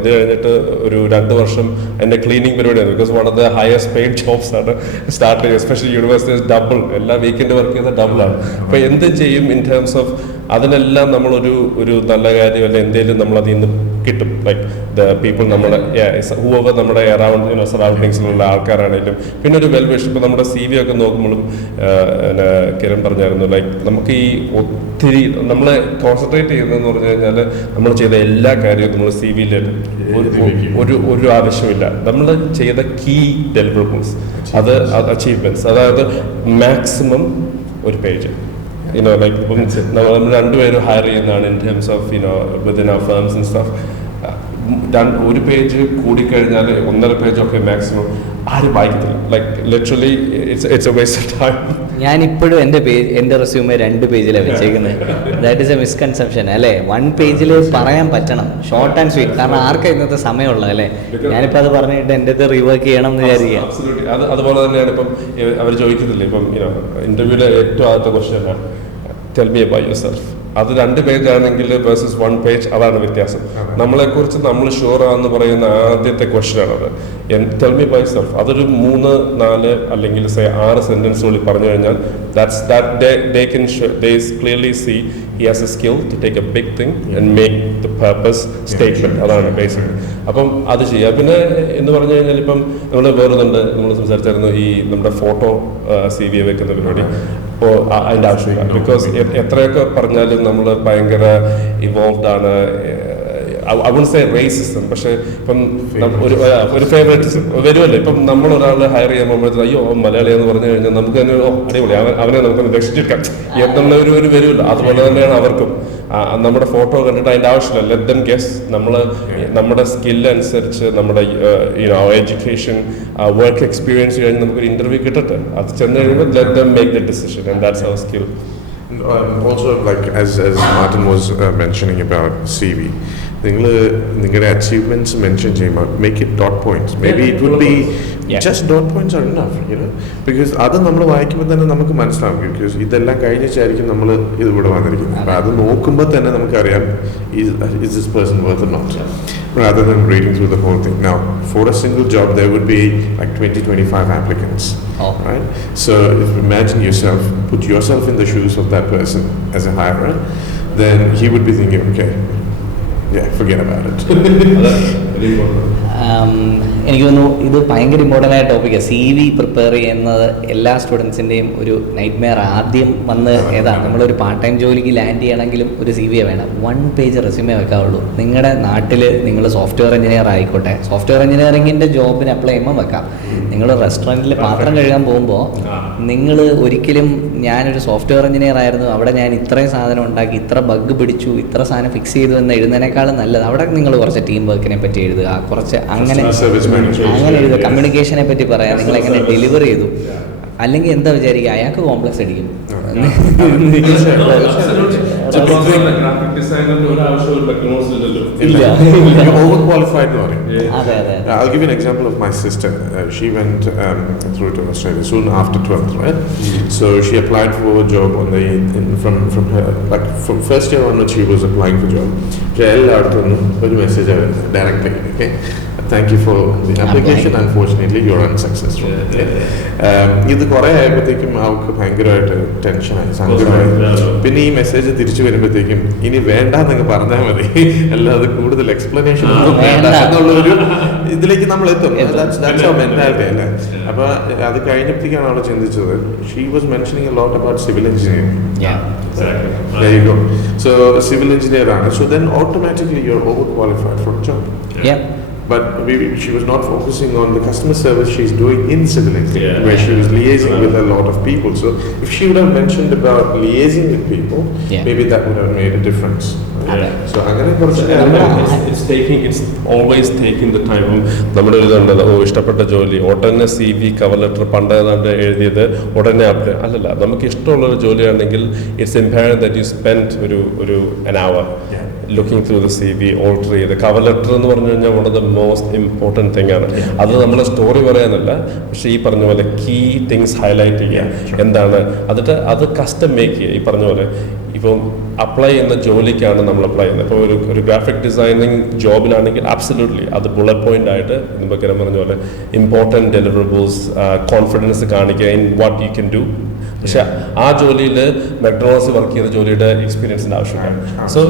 ഇത് കഴിഞ്ഞിട്ട് ഒരു 2 വർഷം എൻ്റെ ക്ലീനിങ് പരിപാടിയാണ്. Because one of the highest paid jobs ആണ് സ്റ്റാർട്ട് ചെയ്യുന്നത്. എസ്പെഷ്യലി യൂണിവേഴ്സിറ്റീസ് ഡബിൾ, എല്ലാ വീക്കെൻഡ് വർക്ക് ചെയ്ത ഡബിളാണ്. അപ്പോൾ എന്ത് ചെയ്യും ഇൻ ടേംസ് ഓഫ് അതിനെല്ലാം നമ്മളൊരു നല്ല കാര്യം അല്ലെ എന്തെങ്കിലും നമ്മളതിൽ നിന്ന് കിട്ടും. ലൈക്ക് ദ പീപ്പിൾ നമ്മുടെ ഹൂവർ നമ്മുടെ അറൗണ്ട് സറൗണ്ടിങ്സിലുള്ള ആൾക്കാരാണെങ്കിലും പിന്നെ ഒരു വെൽ വിഷ്. ഇപ്പോൾ നമ്മുടെ CV ഒക്കെ നോക്കുമ്പോഴും കിരൺ പറഞ്ഞായിരുന്നു, ലൈക്ക് നമുക്ക് ഈ ഒത്തിരി നമ്മളെ കോൺസെൻട്രേറ്റ് ചെയ്യുന്നതെന്ന് പറഞ്ഞു കഴിഞ്ഞാൽ നമ്മൾ ചെയ്ത എല്ലാ കാര്യവും നമ്മൾ CV-ൽ ഒരു ആവശ്യമില്ല. നമ്മൾ ചെയ്ത കീ ഡെലിവറബിൾസ്, അത് അച്ചീവ്മെന്റ്സ്, അതായത് മാക്സിമം ഒരു പേജ്. Like നമ്മൾ രണ്ടുപേരും ഹയർ ചെയ്യുന്നതാണ് ഇൻ ടേംസ് ഓഫ് വിത്തിൻ അവർ ഫേംസ് ആൻഡ് സ്റ്റഫ്. ഒരു പേജ് കൂടിക്കഴിഞ്ഞാൽ 1.5 പേജൊക്കെ മാക്സിമം ആരും വായിക്കത്തില്ല. Like literally it's a waste of time. ഞാനിപ്പോഴും എൻ്റെ റെസ്യൂമെ 2 പേജിലാണ് വെച്ചേക്കുന്നത്. ദാറ്റ് ഈസ് എ മിസ്കൺസെപ്ഷൻ അല്ലേ. 1 പേജിൽ പറയാൻ പറ്റണം, ഷോർട്ട് ആൻഡ് സ്വീറ്റ്. കാരണം ആർക്കും ഇന്നത്തെ സമയമുള്ളത് അല്ലേ. ഞാനിപ്പോൾ അത് പറഞ്ഞിട്ട് എൻ്റെ അടുത്ത് റീവർക്ക് ചെയ്യണം എന്ന് വിചാരിക്കുക. അതുപോലെ തന്നെയാണ് ഇപ്പം അവർ ചോദിക്കത്തില്ലേ, ഇപ്പം ഇന്റർവ്യൂവിലെ ഏറ്റവും ആദ്യത്തെ ക്വസ്റ്റ്യൻ ആണ് ടെൽ മീ അബൌട്ട് യുവർസെൽഫ്. അത് 2 പേജ് ആണെങ്കിൽ വേഴ്സസ് 1 പേജ്, അതാണ് വ്യത്യാസം. നമ്മളെക്കുറിച്ച് നമ്മൾ ഷുവർ ആണെന്ന് പറയുന്ന ആദ്യത്തെ ക്വസ്റ്റ്യൻ ആണത്. Tell me about yourself. അതൊരു 3-4 അല്ലെങ്കിൽ 6 സെന്റൻസിനുള്ളിൽ പറഞ്ഞു കഴിഞ്ഞാൽ they clearly see he has a skill to take a big thing and make the purpose statement. അതാണ് ബേസിക്. അപ്പം അത് ചെയ്യാം. പിന്നെ എന്ന് പറഞ്ഞു കഴിഞ്ഞാൽ ഇപ്പം നമ്മൾ വേറൊന്നുണ്ട്, നമ്മൾ സംസാരിച്ചായിരുന്നു ഈ നമ്മുടെ ഫോട്ടോ CV വെക്കുന്ന പരിപാടി. അപ്പോൾ അതിൻ്റെ ആവശ്യമില്ല. ബിക്കോസ് എത്രയൊക്കെ പറഞ്ഞാലും നമ്മൾ ഭയങ്കര ഇവോൾവ് ആണ്. I wouldn't say racism, പക്ഷേ ഇപ്പം ഒരു ഫേവറേറ്റിസം വരുമല്ലോ. ഇപ്പം നമ്മളൊരാളെ ഹയർ ചെയ്യാൻ പോകുമ്പോഴത്തേക്ക് അയ്യോ മലയാളി എന്ന് പറഞ്ഞു കഴിഞ്ഞാൽ നമുക്ക് തന്നെ അടിപൊളി, അവനെ നമുക്കൊന്ന് രക്ഷിച്ചെടുക്കാം എന്നുള്ള ഒരു വരുമല്ലോ. അതുപോലെ തന്നെയാണ് അവർക്കും. നമ്മുടെ ഫോട്ടോ കണ്ടിട്ട് അതിൻ്റെ ആവശ്യമില്ല. Let them guess. നമ്മുടെ സ്കില്ല് അനുസരിച്ച് നമ്മുടെ എഡ്യൂക്കേഷൻ, വർക്ക് എക്സ്പീരിയൻസ് കഴിഞ്ഞ് നമുക്കൊരു ഇന്റർവ്യൂ കിട്ടട്ടെ. അത് ചെന്ന് കഴിയുമ്പോൾ let them make the decision and that's our skill. Also, like as Martin was mentioning about CV, നിങ്ങളുടെ അച്ചീവ്മെന്റ്സ് മെൻഷൻ ചെയ്യുമ്പോൾ make it dot points. Maybe it would be just dot points are enough, because അത് നമ്മൾ വായിക്കുമ്പോൾ തന്നെ നമുക്ക് മനസ്സിലാവും. ബിക്കോസ് ഇതെല്ലാം കഴിഞ്ഞിട്ടായിരിക്കും നമ്മൾ ഇതിവിടെ വന്നിരിക്കുന്നത്. അപ്പോൾ അത് നോക്കുമ്പോൾ തന്നെ നമുക്കറിയാം is this person worth or not, rather than reading through the whole thing. Now, for a single job, there would be like 20-25 applicants, right? So if you imagine yourself, put yourself in the shoes of that person as a hirer, then he would be thinking, okay, yeah, forget about it. എനിക്ക് തോന്നുന്നു ഇത് ഭയങ്കര ഇമ്പോർട്ടൻ്റ് ആയ ടോപ്പിക്കാണ്. സി വി പ്രിപ്പയർ ചെയ്യുന്നത് എല്ലാ സ്റ്റുഡൻസിൻ്റെയും ഒരു നൈറ്റ് മെയർ. ആദ്യം വന്ന് നമ്മളൊരു പാർട്ട് ടൈം ജോലിക്ക് ലാൻഡ് ചെയ്യണമെങ്കിലും ഒരു സി വി വേണം. 1 പേജ് റെസ്യൂമേ വെക്കാവുള്ളൂ. നിങ്ങളുടെ നാട്ടിൽ നിങ്ങൾ സോഫ്റ്റ്വെയർ എഞ്ചിനീയർ ആയിക്കോട്ടെ, സോഫ്റ്റ്വെയർ എഞ്ചിനീയറിങ്ങിൻ്റെ ജോബിന് അപ്ലൈ ചെയ്യുമ്പോൾ വെക്കാം. നിങ്ങൾ റെസ്റ്റോറൻറ്റിൽ പാത്രം കഴുകാൻ പോകുമ്പോൾ നിങ്ങൾ ഒരിക്കലും ഞാനൊരു സോഫ്റ്റ്വെയർ എഞ്ചിനീയർ ആയിരുന്നു, അവിടെ ഞാൻ ഇത്രയും സാധനം ഉണ്ടാക്കി, ഇത്ര ബഗ് പിടിച്ചു, ഇത്ര സാധനം ഫിക്സ് ചെയ്തു എന്ന് എഴുതുന്നതിനേക്കാളും നല്ലത് അവിടെ നിങ്ങൾ കുറച്ച് ടീം വർക്കിനെ പറ്റി എഴുതുക, കുറച്ച് അങ്ങനെ എഴുതുക, കമ്മ്യൂണിക്കേഷനെ പറ്റി പറയാം, നിങ്ങൾ എങ്ങനെ ഡെലിവർ ചെയ്തു. അല്ലെങ്കിൽ എന്താ വിചാരിക്കുക, അയാൾക്ക് കോംപ്ലക്സ് അടിക്കും. I'll give you an example of my sister. She went through to Australia soon after 12th, right? So she applied for a job on the from her, like from first year onwards she was applying for job. She got a message directly, okay? Thank you for the application. Unfortunately, you're unsuccessful. ഇത് കുറേ ആയപ്പോഴത്തേക്കും അവൾക്ക് ഭയങ്കരമായിട്ട് ടെൻഷനായി, സങ്കടമായി. പിന്നെ ഈ മെസ്സേജ് തിരിച്ചു വരുമ്പോഴത്തേക്കും ഇനി വേണ്ടെന്നങ്ങ് പറഞ്ഞാൽ മതി, അല്ലാതെ കൂടുതൽ എക്സ്പ്ലനേഷൻ ഒന്നും വേണ്ട എന്നുള്ളൊരു ഇതിലേക്ക് നമ്മൾ എത്തും. മെന്റാലിറ്റി അല്ലേ. അപ്പൊ അത് കഴിഞ്ഞപ്പോഴത്തേക്കാണ് അവൾ ചിന്തിച്ചത്. She was mentioning a lot about civil engineering. There you go. So civil engineer ആണ്. So then automatically you're overqualified for a job. But she was not focusing on the customer service she's doing in civil engineering, where she was liaising with a lot of people. So if she would have mentioned about liaising with people, maybe that would have made a difference. So it's always taking the time. നമ്മുടെ ഇതുണ്ടല്ലോ, ഇഷ്ടപ്പെട്ട ജോലി ഉടനെ CV കവർ ലെറ്റർ പണ്ട് ഏതാണ്ട് എഴുതിയത് ഉടനെ അപ്ലൈ അല്ലല്ല. നമുക്ക് ഇഷ്ടമുള്ളൊരു ജോലിയാണെങ്കിൽ it's important that you spend ഒരു an hour looking through the CV, alter ചെയ്ത് കവർ ലെറ്റർ എന്ന് പറഞ്ഞു കഴിഞ്ഞാൽ one of the most important thing ആണ്. അത് നമ്മൾ സ്റ്റോറി പറയാനല്ല, പക്ഷെ ഈ പറഞ്ഞ പോലെ കീ തിങ്സ് ഹൈലൈറ്റ് ചെയ്യുക എന്താണ്, എന്നിട്ട് അത് കസ്റ്റം മേക്ക് ചെയ്യുക. ഈ പറഞ്ഞ പോലെ ഇപ്പം അപ്ലൈ ചെയ്യുന്ന ജോലിക്കാണ് നമ്മൾ അപ്ലൈ ചെയ്യുന്നത്. ഇപ്പോൾ ഒരു ഗ്രാഫിക് ഡിസൈനിങ് ജോബിലാണെങ്കിൽ അബ്സല്യൂട്ട്ലി അത് ബുള്ളറ്റ് പോയിന്റ് ആയിട്ട് നമുക്ക് പറഞ്ഞ പോലെ ഇമ്പോർട്ടൻറ്റ് ഡെലിവറബിൾസ്, കോൺഫിഡൻസ് കാണിക്കുക in what you can do. പക്ഷെ ആ ജോലിയിൽ മെക്ഡോണൾഡ്സ് വർക്ക് ചെയ്ത ജോലിയുടെ എക്സ്പീരിയൻസിൻ്റെ ആവശ്യമില്ല. സോ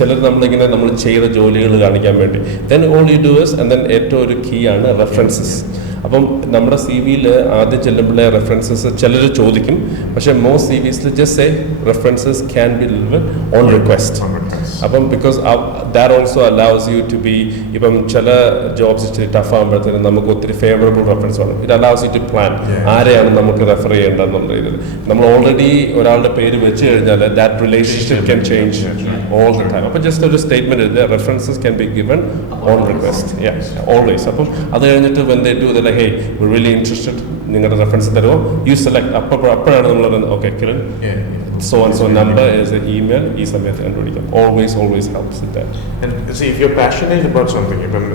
ചിലർ നമ്മൾ ചെയ്ത ജോലികൾ കാണിക്കാൻ വേണ്ടി then all you do is and then ഏറ്റവും ഒരു കീ ആണ് റെഫറൻസസ്. അപ്പം നമ്മുടെ CV-യിൽ ആദ്യം ചെല്ലുമ്പോഴേ റെഫറൻസസ് ചിലർ ചോദിക്കും, പക്ഷേ most CVs just say references can be delivered on request. അപ്പം because that also allows you to be, ഇപ്പം ചില ജോബ്സ് ഇച്ചിരി ടഫ് ആകുമ്പോഴത്തേനും നമുക്ക് ഒത്തിരി ഫേവറബിൾ റെഫറൻസ് വേണം. It allows you to plan ആരെയാണ് നമുക്ക് റെഫർ ചെയ്യേണ്ടതെന്നുള്ള ഇതിൽ. നമ്മൾ ഓൾറെഡി ഒരാളുടെ പേര് വെച്ച് കഴിഞ്ഞാൽ that relationship can change all the time. അപ്പം ജസ്റ്റ് ഒരു സ്റ്റേറ്റ്മെന്റ് എഴുതുക, references can be given on request, always. അപ്പം അത് കഴിഞ്ഞിട്ട് when they do the hey, we're really interested, നിങ്ങളുടെ റെഫറൻസ് തരുമോ, യു സെലക്ട്. അപ്പോഴാണ് നമ്മൾ okay Kiran so and so number is an email, ഈ സമയത്ത് കണ്ടുപിടിക്കാം. Always helps with that. And see, if you're passionate about something, and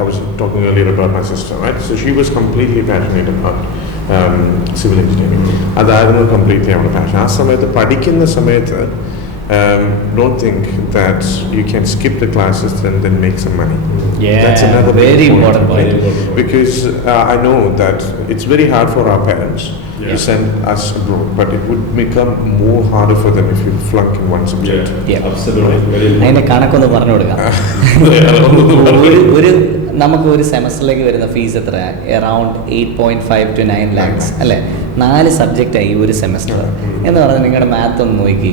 I was talking earlier about my sister, right? So she was completely passionate about civil engineering. അതായിരുന്നു completely അവളുടെ passion. ആ സമയത്ത് പഠിക്കുന്ന സമയത്ത് don't think that you can skip the classes and then make some money. That's another very important point. Because I know that it's very hard for our parents to send us abroad, but it would become more harder for them if you flunk in one subject. Absolutely. അതിന്റെ കണക്കൊന്ന് പറഞ്ഞു കൊടുക്കാം. നമുക്ക് ഒരു സെമസ്റ്ററിലേക്ക് വരുന്ന ഫീസ് എത്ര? അറൗണ്ട് 8.5 to 9 lakhs അല്ലേ? 4 സബ്ജക്റ്റായി ഒരു സെമസ്റ്റർ എന്ന് പറഞ്ഞാൽ നിങ്ങളുടെ മാത്ത് ഒന്ന് നോക്കി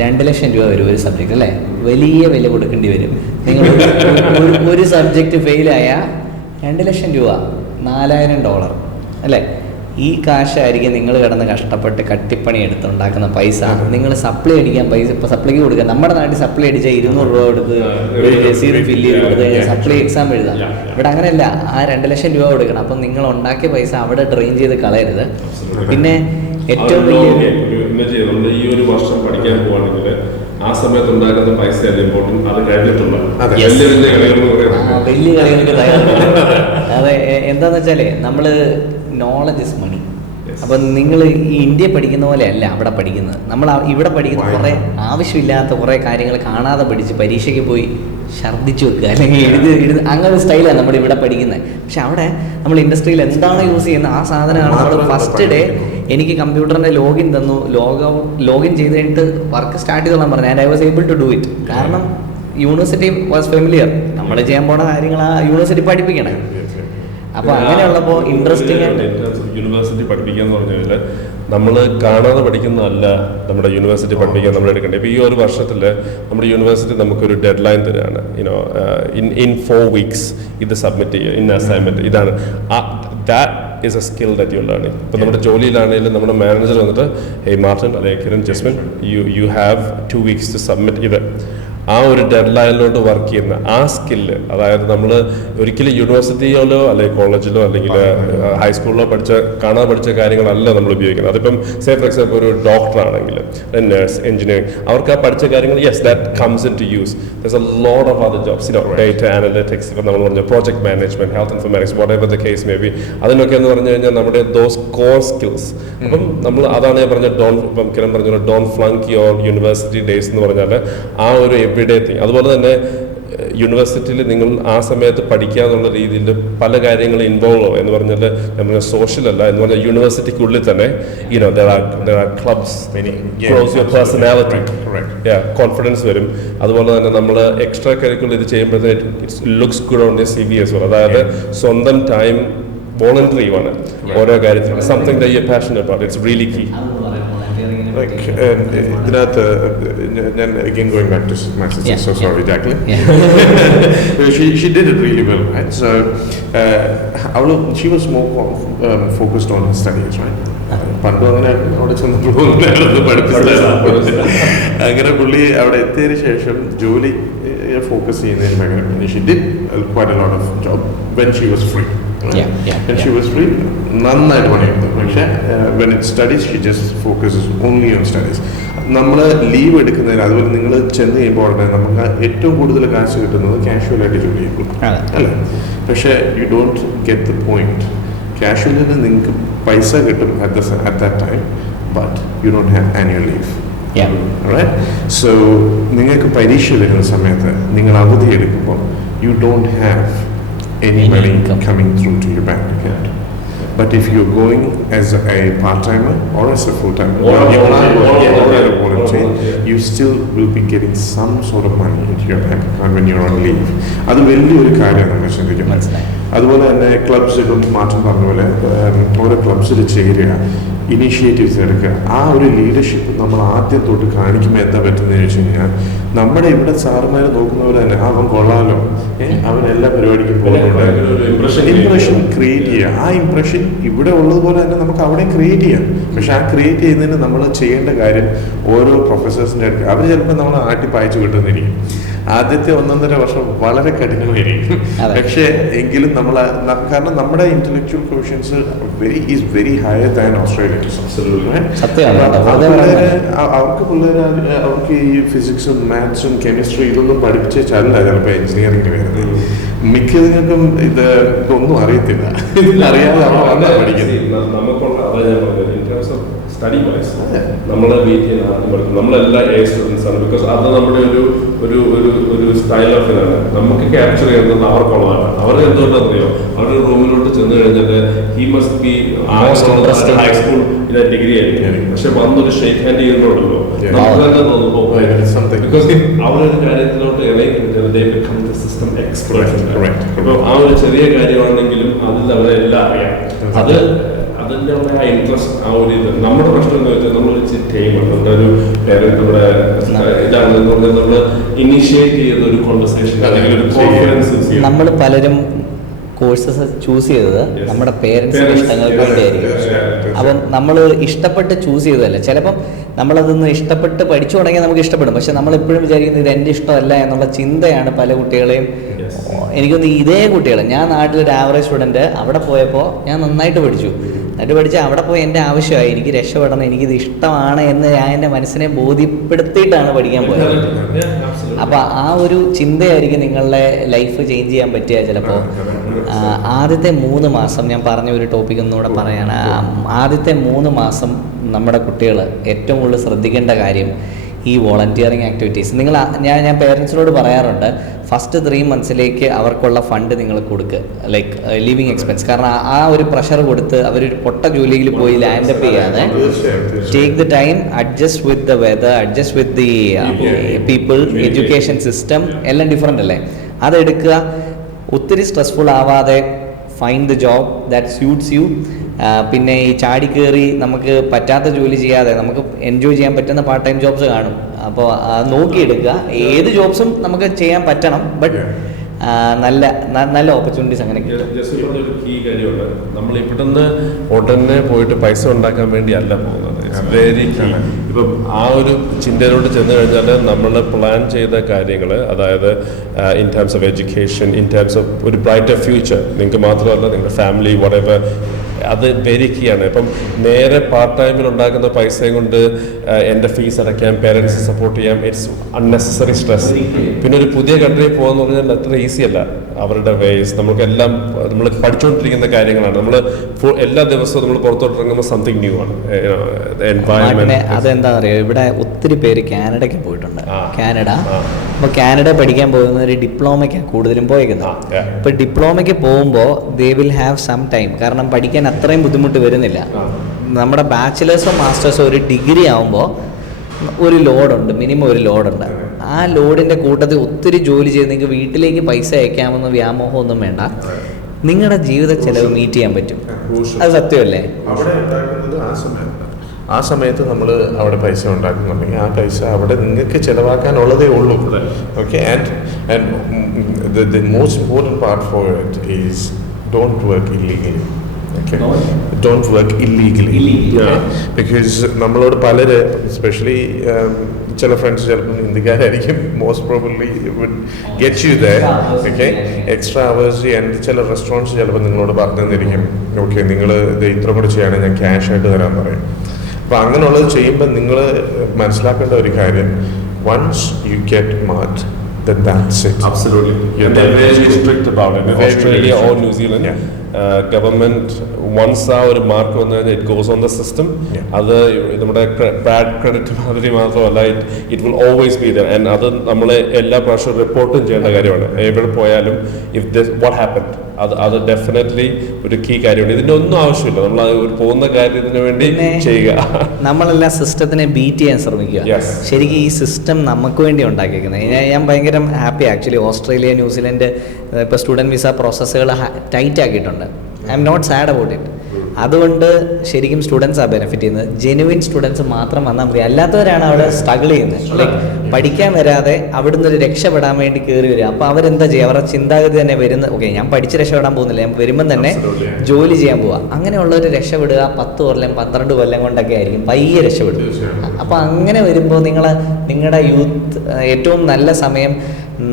2 ലക്ഷം രൂപ വരും ഒരു സബ്ജക്റ്റ് അല്ലേ? വലിയ വില കൊടുക്കേണ്ടി വരും. നിങ്ങൾ ഒരു സബ്ജക്റ്റ് ഫെയിലായാൽ 2 ലക്ഷം രൂപ, $4,000 അല്ലേ? ഈ കാശായിരിക്കും നിങ്ങൾ കിടന്ന് കഷ്ടപ്പെട്ട് കട്ടിപ്പണി എടുത്തുണ്ടാക്കുന്ന പൈസ. നിങ്ങൾ സപ്ലൈ അടിക്കാൻ പൈസ ഇപ്പോൾ സപ്ലൈക്ക് കൊടുക്കുക. നമ്മുടെ നാട്ടിൽ സപ്ലൈ അടിച്ചാൽ 200 രൂപ കൊടുത്ത് ഒരു രസീത് ഫില്ല് ചെയ്ത് കൊടുത്ത് കഴിഞ്ഞാൽ സപ്ലൈ എക്സാം എഴുതാം. ഇവിടെ അങ്ങനെയല്ല, ആ 2 ലക്ഷം രൂപ കൊടുക്കണം. അപ്പം നിങ്ങൾ ഉണ്ടാക്കിയ പൈസ അവിടെ ഡ്രെയിൻ ചെയ്ത് കളയരുത്. പിന്നെ ഏറ്റവും വലിയ ഈ ഒരു വർഷം പഠിക്കാൻ പോവാണെങ്കിൽ ആ സമയത്ത് ഉണ്ടാക്കുന്ന പൈസ അല്ല ഇമ്പോർട്ടൻറ്റ്, അത് കഴിഞ്ഞിട്ടുള്ള Yes. വലിയ വലിയ കളികൾ എന്ന് പറയുന്നത്. വലിയ കളികൾക്ക് തയ്യാറാണ്. അതെ, എന്താന്ന് വെച്ചാലേ നമ്മള് നോളജ് ഇസ് മണി. അപ്പം നിങ്ങൾ ഈ ഇന്ത്യ പഠിക്കുന്ന പോലെ അല്ല അവിടെ പഠിക്കുന്നത്. നമ്മൾ ഇവിടെ പഠിക്കുന്ന കുറേ ആവശ്യമില്ലാത്ത കുറേ കാര്യങ്ങൾ കാണാതെ പഠിച്ച് പരീക്ഷയ്ക്ക് പോയി ഛർദ്ദിച്ചു വെക്കുക, അല്ലെങ്കിൽ എഴുതി അങ്ങനെ ഒരു സ്റ്റൈലാണ് നമ്മൾ ഇവിടെ പഠിക്കുന്നത്. പക്ഷെ അവിടെ നമ്മൾ ഇൻഡസ്ട്രിയിൽ എന്താണ് യൂസ് ചെയ്യുന്നത് ആ സാധനമാണ്. നമ്മൾ ഫസ്റ്റ് ഡേ എനിക്ക് കമ്പ്യൂട്ടറിൻ്റെ ലോഗിൻ തന്നു, ലോഗിൻ ചെയ്ത് കഴിഞ്ഞിട്ട് വർക്ക് സ്റ്റാർട്ട് ചെയ്തോളാൻ പറഞ്ഞു. And I was able to do it. കാരണം യൂണിവേഴ്സിറ്റി വാസ് ഫെമിലിയർ. നമ്മൾ ചെയ്യാൻ പോണ കാര്യങ്ങൾ ആ യൂണിവേഴ്സിറ്റി പഠിപ്പിക്കണേ. അപ്പോൾ അങ്ങനെയുള്ളപ്പോൾ ഇൻട്രസ്റ്റിംഗ് ആയിട്ട് യൂണിവേഴ്സിറ്റി പഠിപ്പിക്കുക എന്ന് പറഞ്ഞു കഴിഞ്ഞാൽ നമ്മൾ കാണാതെ പഠിക്കുന്നതല്ല നമ്മുടെ യൂണിവേഴ്സിറ്റി പഠിപ്പിക്കാൻ നമ്മൾ എടുക്കേണ്ടത്. ഇപ്പോൾ ഈ ഒരു വർഷത്തിൽ നമ്മുടെ യൂണിവേഴ്സിറ്റി നമുക്കൊരു ഡെഡ് ലൈൻ തരാണ്. ഇൻ 4 weeks ഇത് സബ്മിറ്റ് ചെയ്യുക, ഇൻ അസൈൻമെൻറ്റ് ഇതാണ്. That is a skill that you learning. ഇപ്പോൾ നമ്മുടെ ജോലിയിലാണെങ്കിലും നമ്മുടെ മാനേജർ വന്നിട്ട് ഹേയ് മാർട്ടിൻ അല്ലെങ്കിൽ Kiran Jasmine you have 2 weeks to submit ഇത്. ആ ഒരു ഡെഡ് ലൈനിലോട്ട് വർക്ക് ചെയ്യുന്ന ആ സ്കില്ല്, അതായത് നമ്മൾ ഒരിക്കലും യൂണിവേഴ്സിറ്റിയിലോ അല്ലെങ്കിൽ കോളേജിലോ അല്ലെങ്കിൽ ഹൈസ്കൂളിലോ കാണാതെ പഠിച്ച കാര്യങ്ങളല്ല നമ്മൾ ഉപയോഗിക്കുന്നത്. അതിപ്പം സേ ഫോർ എക്സാമ്പിൾ ഒരു ഡോക്ടർ ആണെങ്കിൽ, നേഴ്സ്, എഞ്ചിനീയറിംഗ്, അവർക്ക് ആ പഠിച്ച കാര്യങ്ങൾ yes that comes in to use. There's a lot of other jobs, data analytics, ഇപ്പം നമ്മൾ പറഞ്ഞ project management, health informatics, whatever the case may be, അതിനൊക്കെ എന്ന് പറഞ്ഞു കഴിഞ്ഞാൽ നമ്മുടെ ദോസ് കോർ സ്കിൽസ്. അപ്പം നമ്മൾ അതാണ് ഞാൻ പറഞ്ഞ ഇപ്പം കിരൺ പറഞ്ഞ ഡോൺ ഫ്ലങ്ക് യുവർ യൂണിവേഴ്സിറ്റി ഡേയ്സ് എന്ന് പറഞ്ഞാൽ ആ ഒരു എവറിഡേ തിങ്. അതുപോലെ തന്നെ യൂണിവേഴ്സിറ്റിയിൽ നിങ്ങൾ ആ സമയത്ത് പഠിക്കുക എന്നുള്ള രീതിയിൽ പല കാര്യങ്ങളും ഇൻവോൾവ് ആവും. എന്ന് പറഞ്ഞാൽ നമ്മൾ സോഷ്യൽ അല്ല എന്ന് പറഞ്ഞാൽ യൂണിവേഴ്സിറ്റിക്കുള്ളിൽ തന്നെ there are clubs, grows your personality, confidence വരും. അതുപോലെ തന്നെ നമ്മൾ എക്സ്ട്രാ കരിക്കുലർ ഇത് ചെയ്യുമ്പോഴത്തേക്ക് it looks good on your CV as well. അതായത് സ്വന്തം ടൈം വോളണ്ടറി ആണ് ഓരോ കാര്യത്തിലും. Something that you are passionate about, it's really key. ഇതിനകത്ത് ഞാൻ again going back to my sister, so sorry Jacqueline. she did it really well, right? So she was more focused on her studies, right? പണ്ട് അങ്ങനെ അവിടെ ചെന്നിട്ട് അങ്ങനെ പുള്ളി അവിടെ എത്തിയതിനു ശേഷം ജോലി ഫോക്കസ് ചെയ്യുന്നതിന് പകരം she did quite a lot of job when she was free. And she was free, നന്നായിട്ട് പണിയുന്നത്. പക്ഷേ when it studies she just focuses only on studies. നമ്മൾ ലീവ് എടുക്കുന്നതിന്, അതുപോലെ നിങ്ങൾ ചെന്ന് കഴിയുമ്പോൾ ഉടനെ നമുക്ക് ഏറ്റവും കൂടുതൽ കാശ് കിട്ടുന്നത് കാഷ്വലായിട്ട് ജോലി ചെയ്യുമ്പോൾ അല്ലേ? പക്ഷേ you don't get the point. കാഷ്വലിൽ നിങ്ങൾക്ക് പൈസ കിട്ടും at that time, but you don't have annual leave. Right? So നിങ്ങൾക്ക് പരീക്ഷ വരുന്ന സമയത്ത് നിങ്ങൾ അവധി എടുക്കുമ്പോൾ you don't have any money coming through to your bank account. But if you're going as a part-timer or as a full-timer, or a volunteer, you still will be getting some sort of money into your bank account when you're on leave. അത് വലിയൊരു കാര്യമാണ് നമ്മൾ ചിന്തിക്കുന്നത്. അതുപോലെ തന്നെ ക്ലബ്സ്, ഇപ്പം മാറ്റം പറഞ്ഞ പോലെ ഓരോ ക്ലബ്സിൽ ചേരുക, ഇനീഷ്യേറ്റീവ്സ് എടുക്കുക. ആ ഒരു ലീഡർഷിപ്പ് നമ്മൾ ആദ്യം തൊട്ട് കാണിക്കുമ്പോൾ എന്താ പറ്റുന്നതെന്ന് വെച്ച് കഴിഞ്ഞാൽ നമ്മുടെ ഇവിടെ സാറുമാർ നോക്കുന്ന പോലെ തന്നെ അവൻ കൊള്ളാലോ, അവൻ എല്ലാ പരിപാടിക്കും പോകുന്നുണ്ട്, ഇംപ്രഷൻ ക്രിയേറ്റ് ചെയ്യുക. ആ ഇംപ്രഷൻ ഇവിടെ ഉള്ളതുപോലെ തന്നെ നമുക്ക് അവിടെ ക്രിയേറ്റ് ചെയ്യാം. പക്ഷെ ആ ക്രിയേറ്റ് ചെയ്യുന്നതിന് നമ്മൾ ചെയ്യേണ്ട കാര്യം ഓരോ പ്രൊഫസേഴ്സിൻ്റെ അടുത്ത് അവർ ചിലപ്പോൾ നമ്മൾ ആട്ടിപ്പായച്ചു കിട്ടുന്നിരിക്കും. ആദ്യത്തെ 1.5 വർഷം വളരെ കഠിനമായിരിക്കും. പക്ഷേ എങ്കിലും നമ്മൾ കാരണം നമ്മുടെ intellectual questions is very higher than Australia. അവർക്ക് ഈ ഫിസിക്സും മാത്സും കെമിസ്ട്രി ഇതൊന്നും പഠിപ്പിച്ചല്ല ചിലപ്പോൾ എഞ്ചിനീയറിംഗിന് വരുന്നത്. മിക്കതിനും ഇത് ഒന്നും അറിയത്തില്ല. അറിയാതെ നമ്മൾ പഠിക്കുന്നത് സ്റ്റഡി വൈസ് നമ്മളെ മീറ്റ് ചെയ്യുന്ന ആർക്കും പഠിക്കും. നമ്മളെല്ലാം എ സ്റ്റുഡൻസ് ആണ്. ബിക്കോസ് അത് നമ്മുടെ ഒരു സ്റ്റൈൽ ഓഫ് ഇതാണ്. നമുക്ക് ക്യാപ്ചർ ചെയ്യുന്നത് അവർക്കുള്ളതാണ്. അവർ എന്തുകൊണ്ടാണെന്നറിയോ, അവരുടെ റൂമിലോട്ട് ചെന്ന് കഴിഞ്ഞാൽ he must be high school degree ആയിരിക്കും. പക്ഷെ വന്നൊരു ഷേക്ക് ഹാൻഡ് ചെയ്യുന്നുണ്ടല്ലോ, നമുക്ക് തന്നെ തോന്നുമ്പോൾ ബിക്കോസ് അവരൊരു കാര്യത്തിലോട്ട് ഇറങ്ങി സിസ്റ്റം എക്സ്പെർട്ട്. അപ്പോൾ ആ ഒരു ചെറിയ കാര്യമാണെങ്കിലും അതിൽ അവരെല്ലാം അറിയാം. അതിൻ്റെ ആ ഇൻട്രസ്റ്റ്, ആ ഒരു ഇത് നമ്മുടെ പ്രശ്നം എന്ന് വെച്ചാൽ നമ്മളൊരു ടൈമാണ്, നമ്മുടെ ഒരു പേരന്റ് നമ്മുടെ ഇതാണെന്ന് പറഞ്ഞാൽ നമ്മൾ ഇനിഷ്യേറ്റ് ചെയ്യുന്ന ഒരു കോൺവെർസേഷൻ അല്ലെങ്കിൽ ഒരു കോൺഫറൻസ്. നമ്മൾ പലരും കോഴ്സസ് ചൂസ് ചെയ്തത് നമ്മുടെ പേരൻസിന്റെ ഇഷ്ടങ്ങൾക്ക് വേണ്ടിയായിരിക്കും. അപ്പം നമ്മൾ ഇഷ്ടപ്പെട്ട് ചൂസ് ചെയ്തതല്ല. ചിലപ്പം നമ്മളതൊന്ന് ഇഷ്ടപ്പെട്ട് പഠിച്ചു തുടങ്ങിയാൽ നമുക്ക് ഇഷ്ടപ്പെടും. പക്ഷെ നമ്മളെപ്പോഴും വിചാരിക്കുന്നത് ഇത് എൻ്റെ ഇഷ്ടമല്ല എന്നുള്ള ചിന്തയാണ് പല കുട്ടികളെയും. എനിക്കൊന്ന് ഇതേ കുട്ടികൾ, ഞാൻ നാട്ടിലൊരു ആവറേജ് സ്റ്റുഡൻറ്റ്, അവിടെ പോയപ്പോൾ ഞാൻ നന്നായിട്ട് പഠിച്ചു. എന്നിട്ട് പഠിച്ചാൽ അവിടെ പോയി എൻ്റെ ആവശ്യമായി, എനിക്ക് രക്ഷപ്പെടണം, എനിക്കിത് ഇഷ്ടമാണ് എന്ന് ഞാൻ എൻ്റെ മനസ്സിനെ ബോധ്യപ്പെടുത്തിയിട്ടാണ് പഠിക്കാൻ പോയത്. അപ്പോൾ ആ ഒരു ചിന്തയായിരിക്കും നിങ്ങളുടെ ലൈഫ് ചേഞ്ച് ചെയ്യാൻ പറ്റുക ചിലപ്പോൾ. ആദ്യത്തെ 3 മാസം ഞാൻ പറഞ്ഞ ഒരു ടോപ്പിക് ഒന്നുകൂടെ പറയാണ്. ആദ്യത്തെ 3 മാസം നമ്മുടെ കുട്ടികൾ ഏറ്റവും കൂടുതൽ ശ്രദ്ധിക്കേണ്ട കാര്യം ഈ വോളണ്ടിയറിങ് ആക്ടിവിറ്റീസ്. ഞാൻ പേരൻസിനോട് പറയാറുണ്ട്, ഫസ്റ്റ് 3 മന്ത്സിലേക്ക് അവർക്കുള്ള ഫണ്ട് നിങ്ങൾ കൊടുക്കുക, ലൈക്ക് ലിവിങ് എക്സ്പെൻസ്. കാരണം ആ ഒരു പ്രഷർ കൊടുത്ത് അവരൊരു പൊട്ട ജോലിയിൽ പോയി ലാൻഡപ്പ് ചെയ്യാതെ take the time, adjust with the weather, adjust with the people, education system എല്ലാം ഡിഫറെൻ്റ് അല്ലേ, അതെടുക്കുക. ഒത്തിരി സ്ട്രെസ്ഫുൾ ആവാതെ find the job that suits you. പിന്നെ ഈ ചാടി കയറി നമുക്ക് പറ്റാത്ത ജോലി ചെയ്യാതെ നമുക്ക് എൻജോയ് ചെയ്യാൻ പറ്റുന്ന പാർട്ട് ടൈം ജോബ്സ് കാണും. അപ്പോൾ നോക്കിയെടുക്കുക. ഏത് ജോബ്സും നമുക്ക് ചെയ്യാൻ പറ്റണം, ബട്ട് നല്ല ഓപ്പർച്യൂണിറ്റീസ് അങ്ങനെ കിട്ടും. ജസ്റ്റ് പറഞ്ഞൊരു കീ കാര്യമുണ്ട്, നമ്മൾ ഇവിടുന്ന് ഉടനെ പോയിട്ട് പൈസ ഉണ്ടാക്കാൻ വേണ്ടി അല്ല പോകുന്നത്. It's very key. ഇപ്പം ആ ഒരു ചിന്തയിലോട്ട് ചെന്ന് കഴിഞ്ഞാൽ നമ്മൾ പ്ലാൻ ചെയ്ത കാര്യങ്ങൾ, അതായത് in terms of education, in terms of ഒരു ബ്രൈറ്റർ ഫ്യൂച്ചർ, നിങ്ങൾക്ക് മാത്രമല്ല നിങ്ങളുടെ ഫാമിലി വടേവർ, അത് വെരി കീ ആണ്. ഇപ്പം നേരെ പാർട്ട് ടൈമിൽ ഉണ്ടാക്കുന്ന പൈസയും കൊണ്ട് എൻ്റെ ഫീസ് അടയ്ക്കാം, പേരൻസ് സപ്പോർട്ട് ചെയ്യാം, ഇറ്റ്സ് അൺനെസസറി സ്ട്രെസ്. പിന്നെ ഒരു പുതിയ കൺട്രിയിൽ പോകുക പറഞ്ഞാൽ അത്ര ഈസി അല്ല. അവരുടെ വേസ് നമുക്കെല്ലാം നമ്മൾ പഠിച്ചുകൊണ്ടിരിക്കുന്ന കാര്യങ്ങളാണ്. നമ്മൾ എല്ലാ ദിവസവും നമ്മൾ പുറത്തോട്ട് ഇറങ്ങുമ്പോൾ സംതിങ് ന്യൂ ആണ്. എൻവയൺമെന്റ് അതെന്താ പറയുക, ഇവിടെ ഒത്തിരി പേര് കാനഡയ്ക്ക് പോയിട്ടുണ്ട്. കാനഡ, അപ്പോൾ കാനഡ പഠിക്കാൻ പോകുന്ന ഒരു ഡിപ്ലോമയ്ക്കാണ് കൂടുതലും പോയേക്കുന്നത്. ഇപ്പോൾ ഡിപ്ലോമയ്ക്ക് പോകുമ്പോൾ they will have some time, കാരണം പഠിക്കാൻ അത്രയും ബുദ്ധിമുട്ട് വരുന്നില്ല. നമ്മുടെ ബാച്ചിലേഴ്സോ മാസ്റ്റേഴ്സോ ഒരു ഡിഗ്രി ആകുമ്പോൾ ഒരു ലോഡുണ്ട്, മിനിമം ഒരു ലോഡുണ്ട്. ആ ലോഡിൻ്റെ കൂട്ടത്തിൽ ഒത്തിരി ജോലി ചെയ്ത് നിങ്ങൾക്ക് വീട്ടിലേക്ക് പൈസ അയക്കാമെന്ന വ്യാമോഹമൊന്നും വേണ്ട. നിങ്ങളുടെ ജീവിത ചെലവ് മീറ്റ് ചെയ്യാൻ പറ്റും. അത് സത്യമല്ലേ? ആ സമയത്ത് നമ്മൾ അവിടെ പൈസ ഉണ്ടാക്കുന്നുണ്ടെങ്കിൽ ആ പൈസ അവിടെ നിങ്ങൾക്ക് ചിലവാക്കാനുള്ളതേ ഉള്ളൂ. Okay, and the most important part for it is don't work illegally. Don't work illegally. Because നമ്മളോട് പലര്, എസ്പെഷ്യലി ചില ഫ്രണ്ട്സ് ചിലപ്പോൾ ഇന്ത്യക്കാരായിരിക്കും, most probably would get you there. Okay, extra hours ചെയ്യാൻ ചില റെസ്റ്റോറൻറ്റ്സ് ചിലപ്പോൾ നിങ്ങളോട് പറഞ്ഞു തന്നിരിക്കും, ഓക്കെ നിങ്ങൾ ഇത് ഇത്ര കൂടെ ചെയ്യുകയാണെങ്കിൽ ഞാൻ ക്യാഷ് ആയിട്ട് തരാൻ പറയും. അപ്പോൾ അങ്ങനെയുള്ളത് ചെയ്യുമ്പോൾ നിങ്ങൾ മനസ്സിലാക്കേണ്ട ഒരു കാര്യം, once you get mad, then that's it. Absolutely. And they're very strict about it. In Australia or New Zealand, government once ആ ഒരു മാർക്ക് വന്നു കഴിഞ്ഞാൽ it goes on the system. അത് നമ്മുടെ ബാഡ് ക്രെഡിറ്റ് മാതിരി മാത്രമല്ല, it will always be there. And അത് നമ്മൾ എല്ലാ പ്രാവശ്യവും റിപ്പോർട്ടും ചെയ്യേണ്ട കാര്യമാണ്. എവിടെ പോയാലും ഇഫ് ദിസ് വാട്ട് ഹാപ്പൻഡ്, അത് ഡെഫിനറ്റ്ലി ഒരു കീ കാര്യമാണ്. ഇതിന്റെ ഒന്നും ആവശ്യമില്ല, നമ്മൾ ഒരു പോകുന്ന കാര്യത്തിന് വേണ്ടി ചെയ്യുക. നമ്മളെല്ലാം സിസ്റ്റത്തിനെ ബീറ്റ് ചെയ്യാൻ ശ്രമിക്കുക. ശരിക്കും ഈ സിസ്റ്റം നമുക്ക് വേണ്ടി ഉണ്ടാക്കിയിരിക്കുന്നത്. ഞാൻ ഭയങ്കര ഹാപ്പി ആക്ച്വലി. ഓസ്ട്രേലിയ, ന്യൂസിലൻഡ് ഇപ്പോൾ സ്റ്റുഡൻറ് വിസ പ്രോസസ്സുകൾ ടൈറ്റ് ആക്കിയിട്ടുണ്ട്. I am not sad about it. അതുകൊണ്ട് ശരിക്കും സ്റ്റുഡൻസാണ് ബെനിഫിറ്റ് ചെയ്യുന്നത്. ജെനുവിൻ സ്റ്റുഡൻസ് മാത്രം വന്നാൽ മതി, അല്ലാത്തവരാണ് അവിടെ സ്ട്രഗിൾ ചെയ്യുന്നത്. ലൈക്ക് പഠിക്കാൻ വരാതെ അവിടുന്ന് ഒരു രക്ഷപ്പെടാൻ വേണ്ടി കയറി വരിക. അപ്പോൾ അവരെന്താ ചെയ്യുക, അവരുടെ ചിന്താഗതി തന്നെ വരുന്നത്, ഓക്കെ ഞാൻ പഠിച്ച് രക്ഷപ്പെടാൻ പോകുന്നില്ല, ഞാൻ വരുമ്പം തന്നെ ജോലി ചെയ്യാൻ പോവുക. അങ്ങനെയുള്ളവർ രക്ഷപ്പെടുക 10 കൊല്ലം 12 കൊല്ലം കൊണ്ടൊക്കെ ആയിരിക്കും പയ്യെ രക്ഷപ്പെടും. അപ്പോൾ അങ്ങനെ വരുമ്പോൾ നിങ്ങളുടെ യൂത്ത് ഏറ്റവും നല്ല സമയം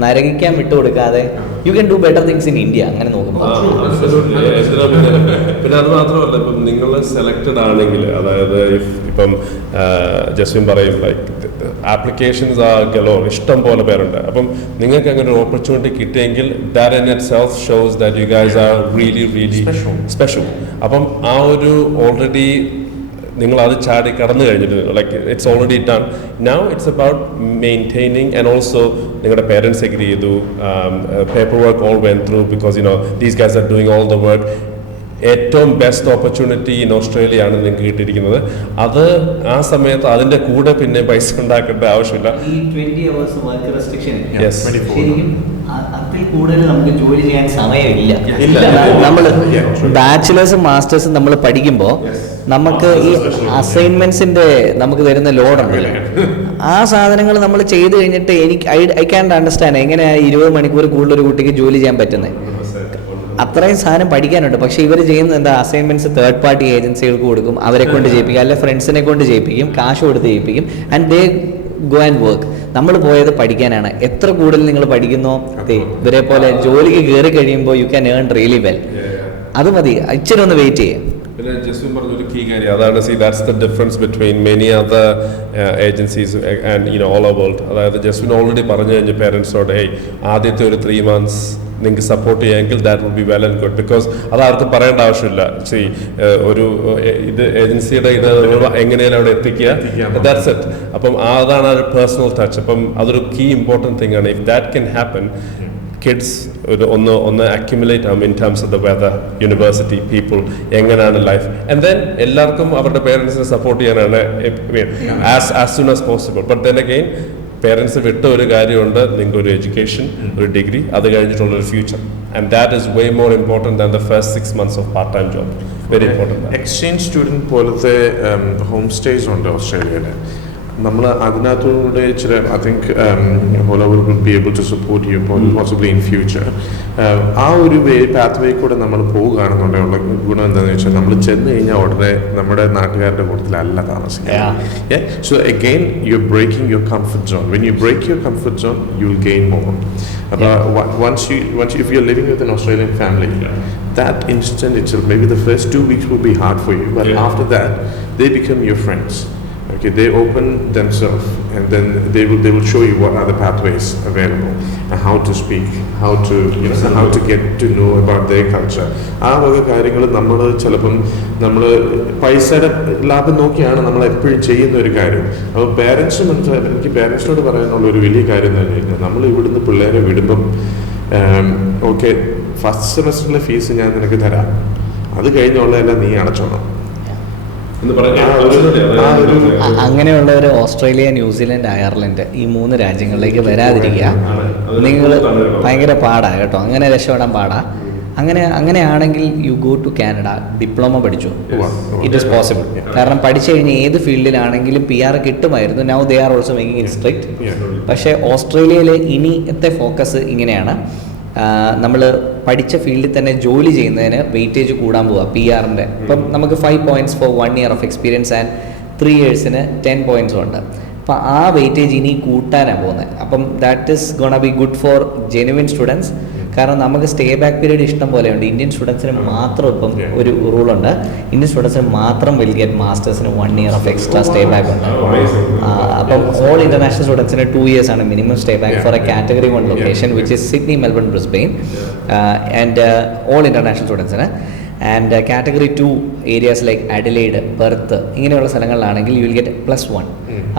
നരകിക്കാൻ വിട്ടുകൊടുക്കാതെ you can do better things in India. അങ്ങനെ നോക്കുമ്പോൾ പിന്നെ അത് മാത്രമല്ല, ഇപ്പം നിങ്ങൾ സെലക്റ്റഡ് ആണെങ്കിൽ, അതായത് ഇപ്പം ജസ്വിൻ പറയും ലൈക്ക് ആപ്ലിക്കേഷൻസ് ആ ഗലോർ, ഇഷ്ടം പോലെ പേരുണ്ട്. അപ്പം നിങ്ങൾക്ക് അങ്ങനെ ഒരു ഓപ്പർച്യൂണിറ്റി കിട്ടിയെങ്കിൽ that in it self shows that you guys are really really special. അപ്പം ആ ഒരു ഓൾറെഡി നിങ്ങൾ അത് ചാടി കടന്നു കഴിഞ്ഞിട്ട്, like it's already done. Now it's about maintaining and also നിങ്ങളുടെ പേരൻസ് എഗ്രി ചെയ്തു, paper work all went through, because these guys are doing all the work. ഏറ്റവും ബെസ്റ്റ് ഓപ്പർച്യൂണിറ്റി ഇൻ ഓസ്ട്രേലിയ ആണ് നിങ്ങൾക്ക് കിട്ടിയിരിക്കുന്നത്. അത് ആ സമയത്ത് അതിൻ്റെ കൂടെ പിന്നെ പൈസ ഉണ്ടാക്കേണ്ട ആവശ്യമില്ല. അതിൽ കൂടുതൽ നമുക്ക് ജോലി ചെയ്യാൻ സമയമില്ല. നമ്മൾ ബാച്ചിലേഴ്സും മാസ്റ്റേഴ്സും നമ്മൾ പഠിക്കുമ്പോൾ നമുക്ക് ഈ അസൈൻമെന്റ്സിന്റെ നമുക്ക് തരുന്ന ലോഡുണ്ടല്ലോ, ആ സാധനങ്ങൾ നമ്മൾ ചെയ്ത് കഴിഞ്ഞിട്ട് ഐ ക്യാൻ അണ്ടർസ്റ്റാൻഡ് എങ്ങനെയാണ് 20 മണിക്കൂർ കൂടുതൽ ഒരു കുട്ടിക്ക് ജോലി ചെയ്യാൻ പറ്റുന്നത്. അത്രയും സാധനം പഠിക്കാനുണ്ട്. പക്ഷേ ഇവർ ചെയ്യുന്നത് എന്താ, അസൈൻമെന്റ്സ് തേർഡ് പാർട്ടി ഏജൻസികൾക്ക് കൊടുക്കും, അവരെ കൊണ്ട് ചെയ്യിപ്പിക്കും, അല്ലെ ഫ്രണ്ട്സിനെ കൊണ്ട് ചെയ്യിപ്പിക്കും, കാശ് കൊടുത്ത് ചെയ്യിപ്പിക്കും, and they go and work. നമ്മൾ പോയത് പഠിക്കാനാണ്. എത്ര കൂടുതൽ നിങ്ങൾ പഠിക്കുന്നോ ഇവരെ പോലെ ജോലിക്ക് കയറി കഴിയുമ്പോൾ you can earn really well. അത് മതി, ഇച്ചിരി ഒന്ന് വെയിറ്റ് ചെയ്യും. പിന്നെ ജസ്വിൻ പറഞ്ഞൊരു കീ കാര്യം അതാണ്, C that's the difference between many other agencies and all over world. അതായത് ജസ്വിൻ ഓൾറെഡി പറഞ്ഞു കഴിഞ്ഞു പേരൻസിനോട്, ആദ്യത്തെ ഒരു 3 months നിങ്ങൾക്ക് സപ്പോർട്ട് ചെയ്യാമെങ്കിൽ that would be well and good. Because അത് ആർക്കും പറയേണ്ട ആവശ്യമില്ല. സി ഒരു ഇത് ഏജൻസിയുടെ ഇത് എങ്ങനെയാലും അവിടെ എത്തിക്കുക, ദാറ്റ്സ് ഇറ്റ്. അപ്പം അതാണ് ഒരു പേഴ്സണൽ ടച്ച്. അപ്പം അതൊരു കീ ഇമ്പോർട്ടൻറ്റ് തിങ് ആണ്. If that can happen, kids ഒന്ന് അക്യുമുലേറ്റ് ആവും in terms of the weather, university, people, എങ്ങനെയാണ് ലൈഫ്. ആൻഡ് ദെൻ എല്ലാവർക്കും അവരുടെ പേരൻസിനെ സപ്പോർട്ട് ചെയ്യാനാണ് as soon as possible. But then again parents വിട്ട ഒരു കാര്യമുണ്ട്, നിങ്ങൾക്ക് ഒരു എഡ്യൂക്കേഷൻ, ഒരു ഡിഗ്രി, അത് കഴിഞ്ഞിട്ടുള്ളൊരു future. And that is way more important than the first 6 months of part time job. Very important. Exchange student പോലത്തെ ഹോം സ്റ്റേസ് ഉണ്ട് ഓസ്ട്രേലിയയിൽ. നമ്മൾ അതിനകത്തൂടെ ചില I think hollower will be able to support you possibly in future. ആ ഒരു പാത്ത് വേ കൂടെ നമ്മൾ പോവുകയാണെന്നുണ്ടെങ്കിൽ ഗുണം എന്താണെന്ന് വെച്ചാൽ നമ്മൾ ചെന്ന് കഴിഞ്ഞാൽ ഉടനെ നമ്മുടെ നാട്ടുകാരുടെ കൂട്ടത്തിലല്ല താമസിക്കുക. So again you breaking your comfort zone. When you break your comfort zone you will gain more. അപ്പോൾ once if you're living with an Australian family, that instant itself, maybe the first 2 weeks will be hard for you, but after that they become your friends. Okay, they open themselves and then they will show you what are the pathways available and how to speak, how to get to know about their culture. ആ വക കാര്യങ്ങൾ നമ്മൾ ചിലപ്പം നമ്മൾ പൈസയുടെ ലാഭം നോക്കിയാണ് നമ്മൾ എപ്പോഴും ചെയ്യുന്ന ഒരു കാര്യം. അപ്പോൾ പേരൻസ് മനസ്സിലായി, എനിക്ക് പേരൻസിനോട് പറയാനുള്ള ഒരു വലിയ കാര്യം തന്നെ, നമ്മൾ ഇവിടുന്ന് പിള്ളേരെ വിടുമ്പം ഓക്കെ ഫസ്റ്റ് സെമസ്റ്ററിലെ ഫീസ് ഞാൻ നിനക്ക് തരാം, അത് കഴിഞ്ഞുള്ളതെല്ലാം നീ അടച്ചോണം. അങ്ങനെയുള്ളവർ ഓസ്ട്രേലിയ, ന്യൂസിലൻഡ്, അയർലൻഡ് ഈ 3 രാജ്യങ്ങളിലേക്ക് വരാതിരിക്കുക. നിങ്ങൾ ഭയങ്കര പാടാണ് കേട്ടോ, അങ്ങനെ രക്ഷപ്പെടാൻ പാടാ. അങ്ങനെയാണെങ്കിൽ you go to Canada, diploma പഠിച്ചു, ഇറ്റ് ഈസ് പോസിബിൾ. കാരണം പഠിച്ചു കഴിഞ്ഞാൽ ഏത് ഫീൽഡിലാണെങ്കിലും PR കിട്ടുമായിരുന്നു. Now they are also making it strict. പക്ഷേ ഓസ്ട്രേലിയയിലെ ഇനിയത്തെ ഫോക്കസ് ഇങ്ങനെയാണ്, നമ്മൾ പഠിച്ച ഫീൽഡിൽ തന്നെ ജോലി ചെയ്യുന്നതിന് വെയിറ്റേജ് കൂടാൻ പോവുക PR-ൻ്റെ. ഇപ്പം നമുക്ക് 5 points for 1 year of experience and 3 yearsന് 10 points ഉണ്ട്. അപ്പം ആ വെയിറ്റേജ് ഇനി കൂട്ടാനാണ് പോകുന്നത്. അപ്പം that is gonna B good for genuine students. കാരണം നമുക്ക് സ്റ്റേ ബാക്ക് പീരീഡ് ഇഷ്ടം പോലെയുണ്ട്. ഇന്ത്യൻ സ്റ്റുഡൻസിന് മാത്രം ഇപ്പം ഒരു റൂളുണ്ട്, ഇന്ത്യൻ സ്റ്റുഡൻസിന് മാത്രം വിൽ ഗെറ്റ് മാസ്റ്റേഴ്സിന് 1 year of extra stay back ഉണ്ട്. അപ്പം ഓൾ ഇന്റർനാഷണൽ സ്റ്റുഡൻസിന് 2 years ആണ് minimum stay back for a category 1 location which is Sydney, Melbourne, Brisbane and all international സ്റ്റുഡൻസിന്. And category 2 areas like Adelaide, Perth ഇങ്ങനെയുള്ള സ്ഥലങ്ങളിലാണെങ്കിൽ യു വിൽ ഗെറ്റ് +1.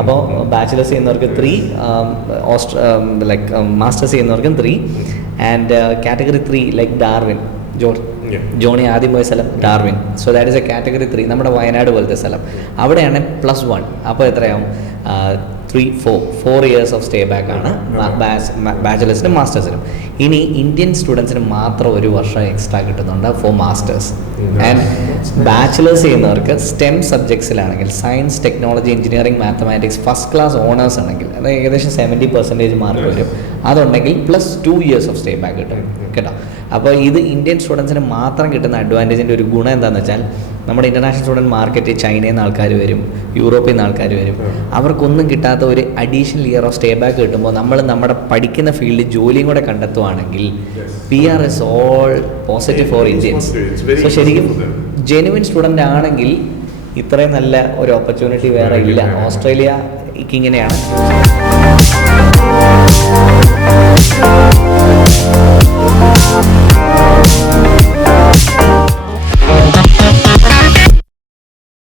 അപ്പോൾ ബാച്ചിലേഴ്സ് ചെയ്യുന്നവർക്ക് 3, ലൈക്ക് മാസ്റ്റേഴ്സ് ചെയ്യുന്നവർക്കും 3. And category 3 like Darwin, Johnny ആദ്യം പോയ സ്ഥലം Darwin. So that is a category 3, നമ്മുടെ വയനാട് പോലത്തെ സ്ഥലം. അവിടെയാണ് +1. അപ്പോൾ എത്രയാവും? 4 years ഓഫ് സ്റ്റേ ബാക്ക് ആണ് ബാച്ചിലേഴ്സിനും മാസ്റ്റേഴ്സിനും. ഇനി ഇന്ത്യൻ സ്റ്റുഡൻസിന് മാത്രം 1 വർഷം എക്സ്ട്രാ കിട്ടുന്നുണ്ട് ഫോർ മാസ്റ്റേഴ്സ്. ആൻഡ് ബാച്ചിലേഴ്സ് ചെയ്യുന്നവർക്ക് STEM സബ്ജക്ട്സിലാണെങ്കിൽ science, technology, engineering, mathematics first class honours ആണെങ്കിൽ അത് ഏകദേശം 70% മാർക്ക് വരും. അതുണ്ടെങ്കിൽ +2 years ഓഫ് സ്റ്റേ ബാക്ക് കിട്ടും കേട്ടോ. അപ്പോൾ ഇത് ഇന്ത്യൻ സ്റ്റുഡൻസിന് മാത്രം കിട്ടുന്ന അഡ്വാൻറ്റേജിൻ്റെ ഒരു ഗുണം എന്താണെന്ന് വെച്ചാൽ, നമ്മുടെ ഇൻ്റർനാഷണൽ സ്റ്റുഡൻറ്റ് മാർക്കറ്റിൽ ചൈനയിൽ നിന്ന് ആൾക്കാർ വരും, യൂറോപ്പിൽ നിന്ന് ആൾക്കാർ വരും. അവർക്കൊന്നും കിട്ടാത്ത ഒരു additional year of stay back കിട്ടുമ്പോൾ നമ്മൾ നമ്മുടെ പഠിക്കുന്ന ഫീൽഡിൽ ജോലിയും കൂടെ കണ്ടെത്തുവാണെങ്കിൽ PR is all positive for Indians. So ശരിക്കും ജെനുവിൻ സ്റ്റുഡൻ്റ് ആണെങ്കിൽ ഇത്രയും നല്ല ഒരു ഓപ്പർച്യൂണിറ്റി വേറെ ഇല്ല. ഓസ്ട്രേലിയക്ക് ഇങ്ങനെയാണ്.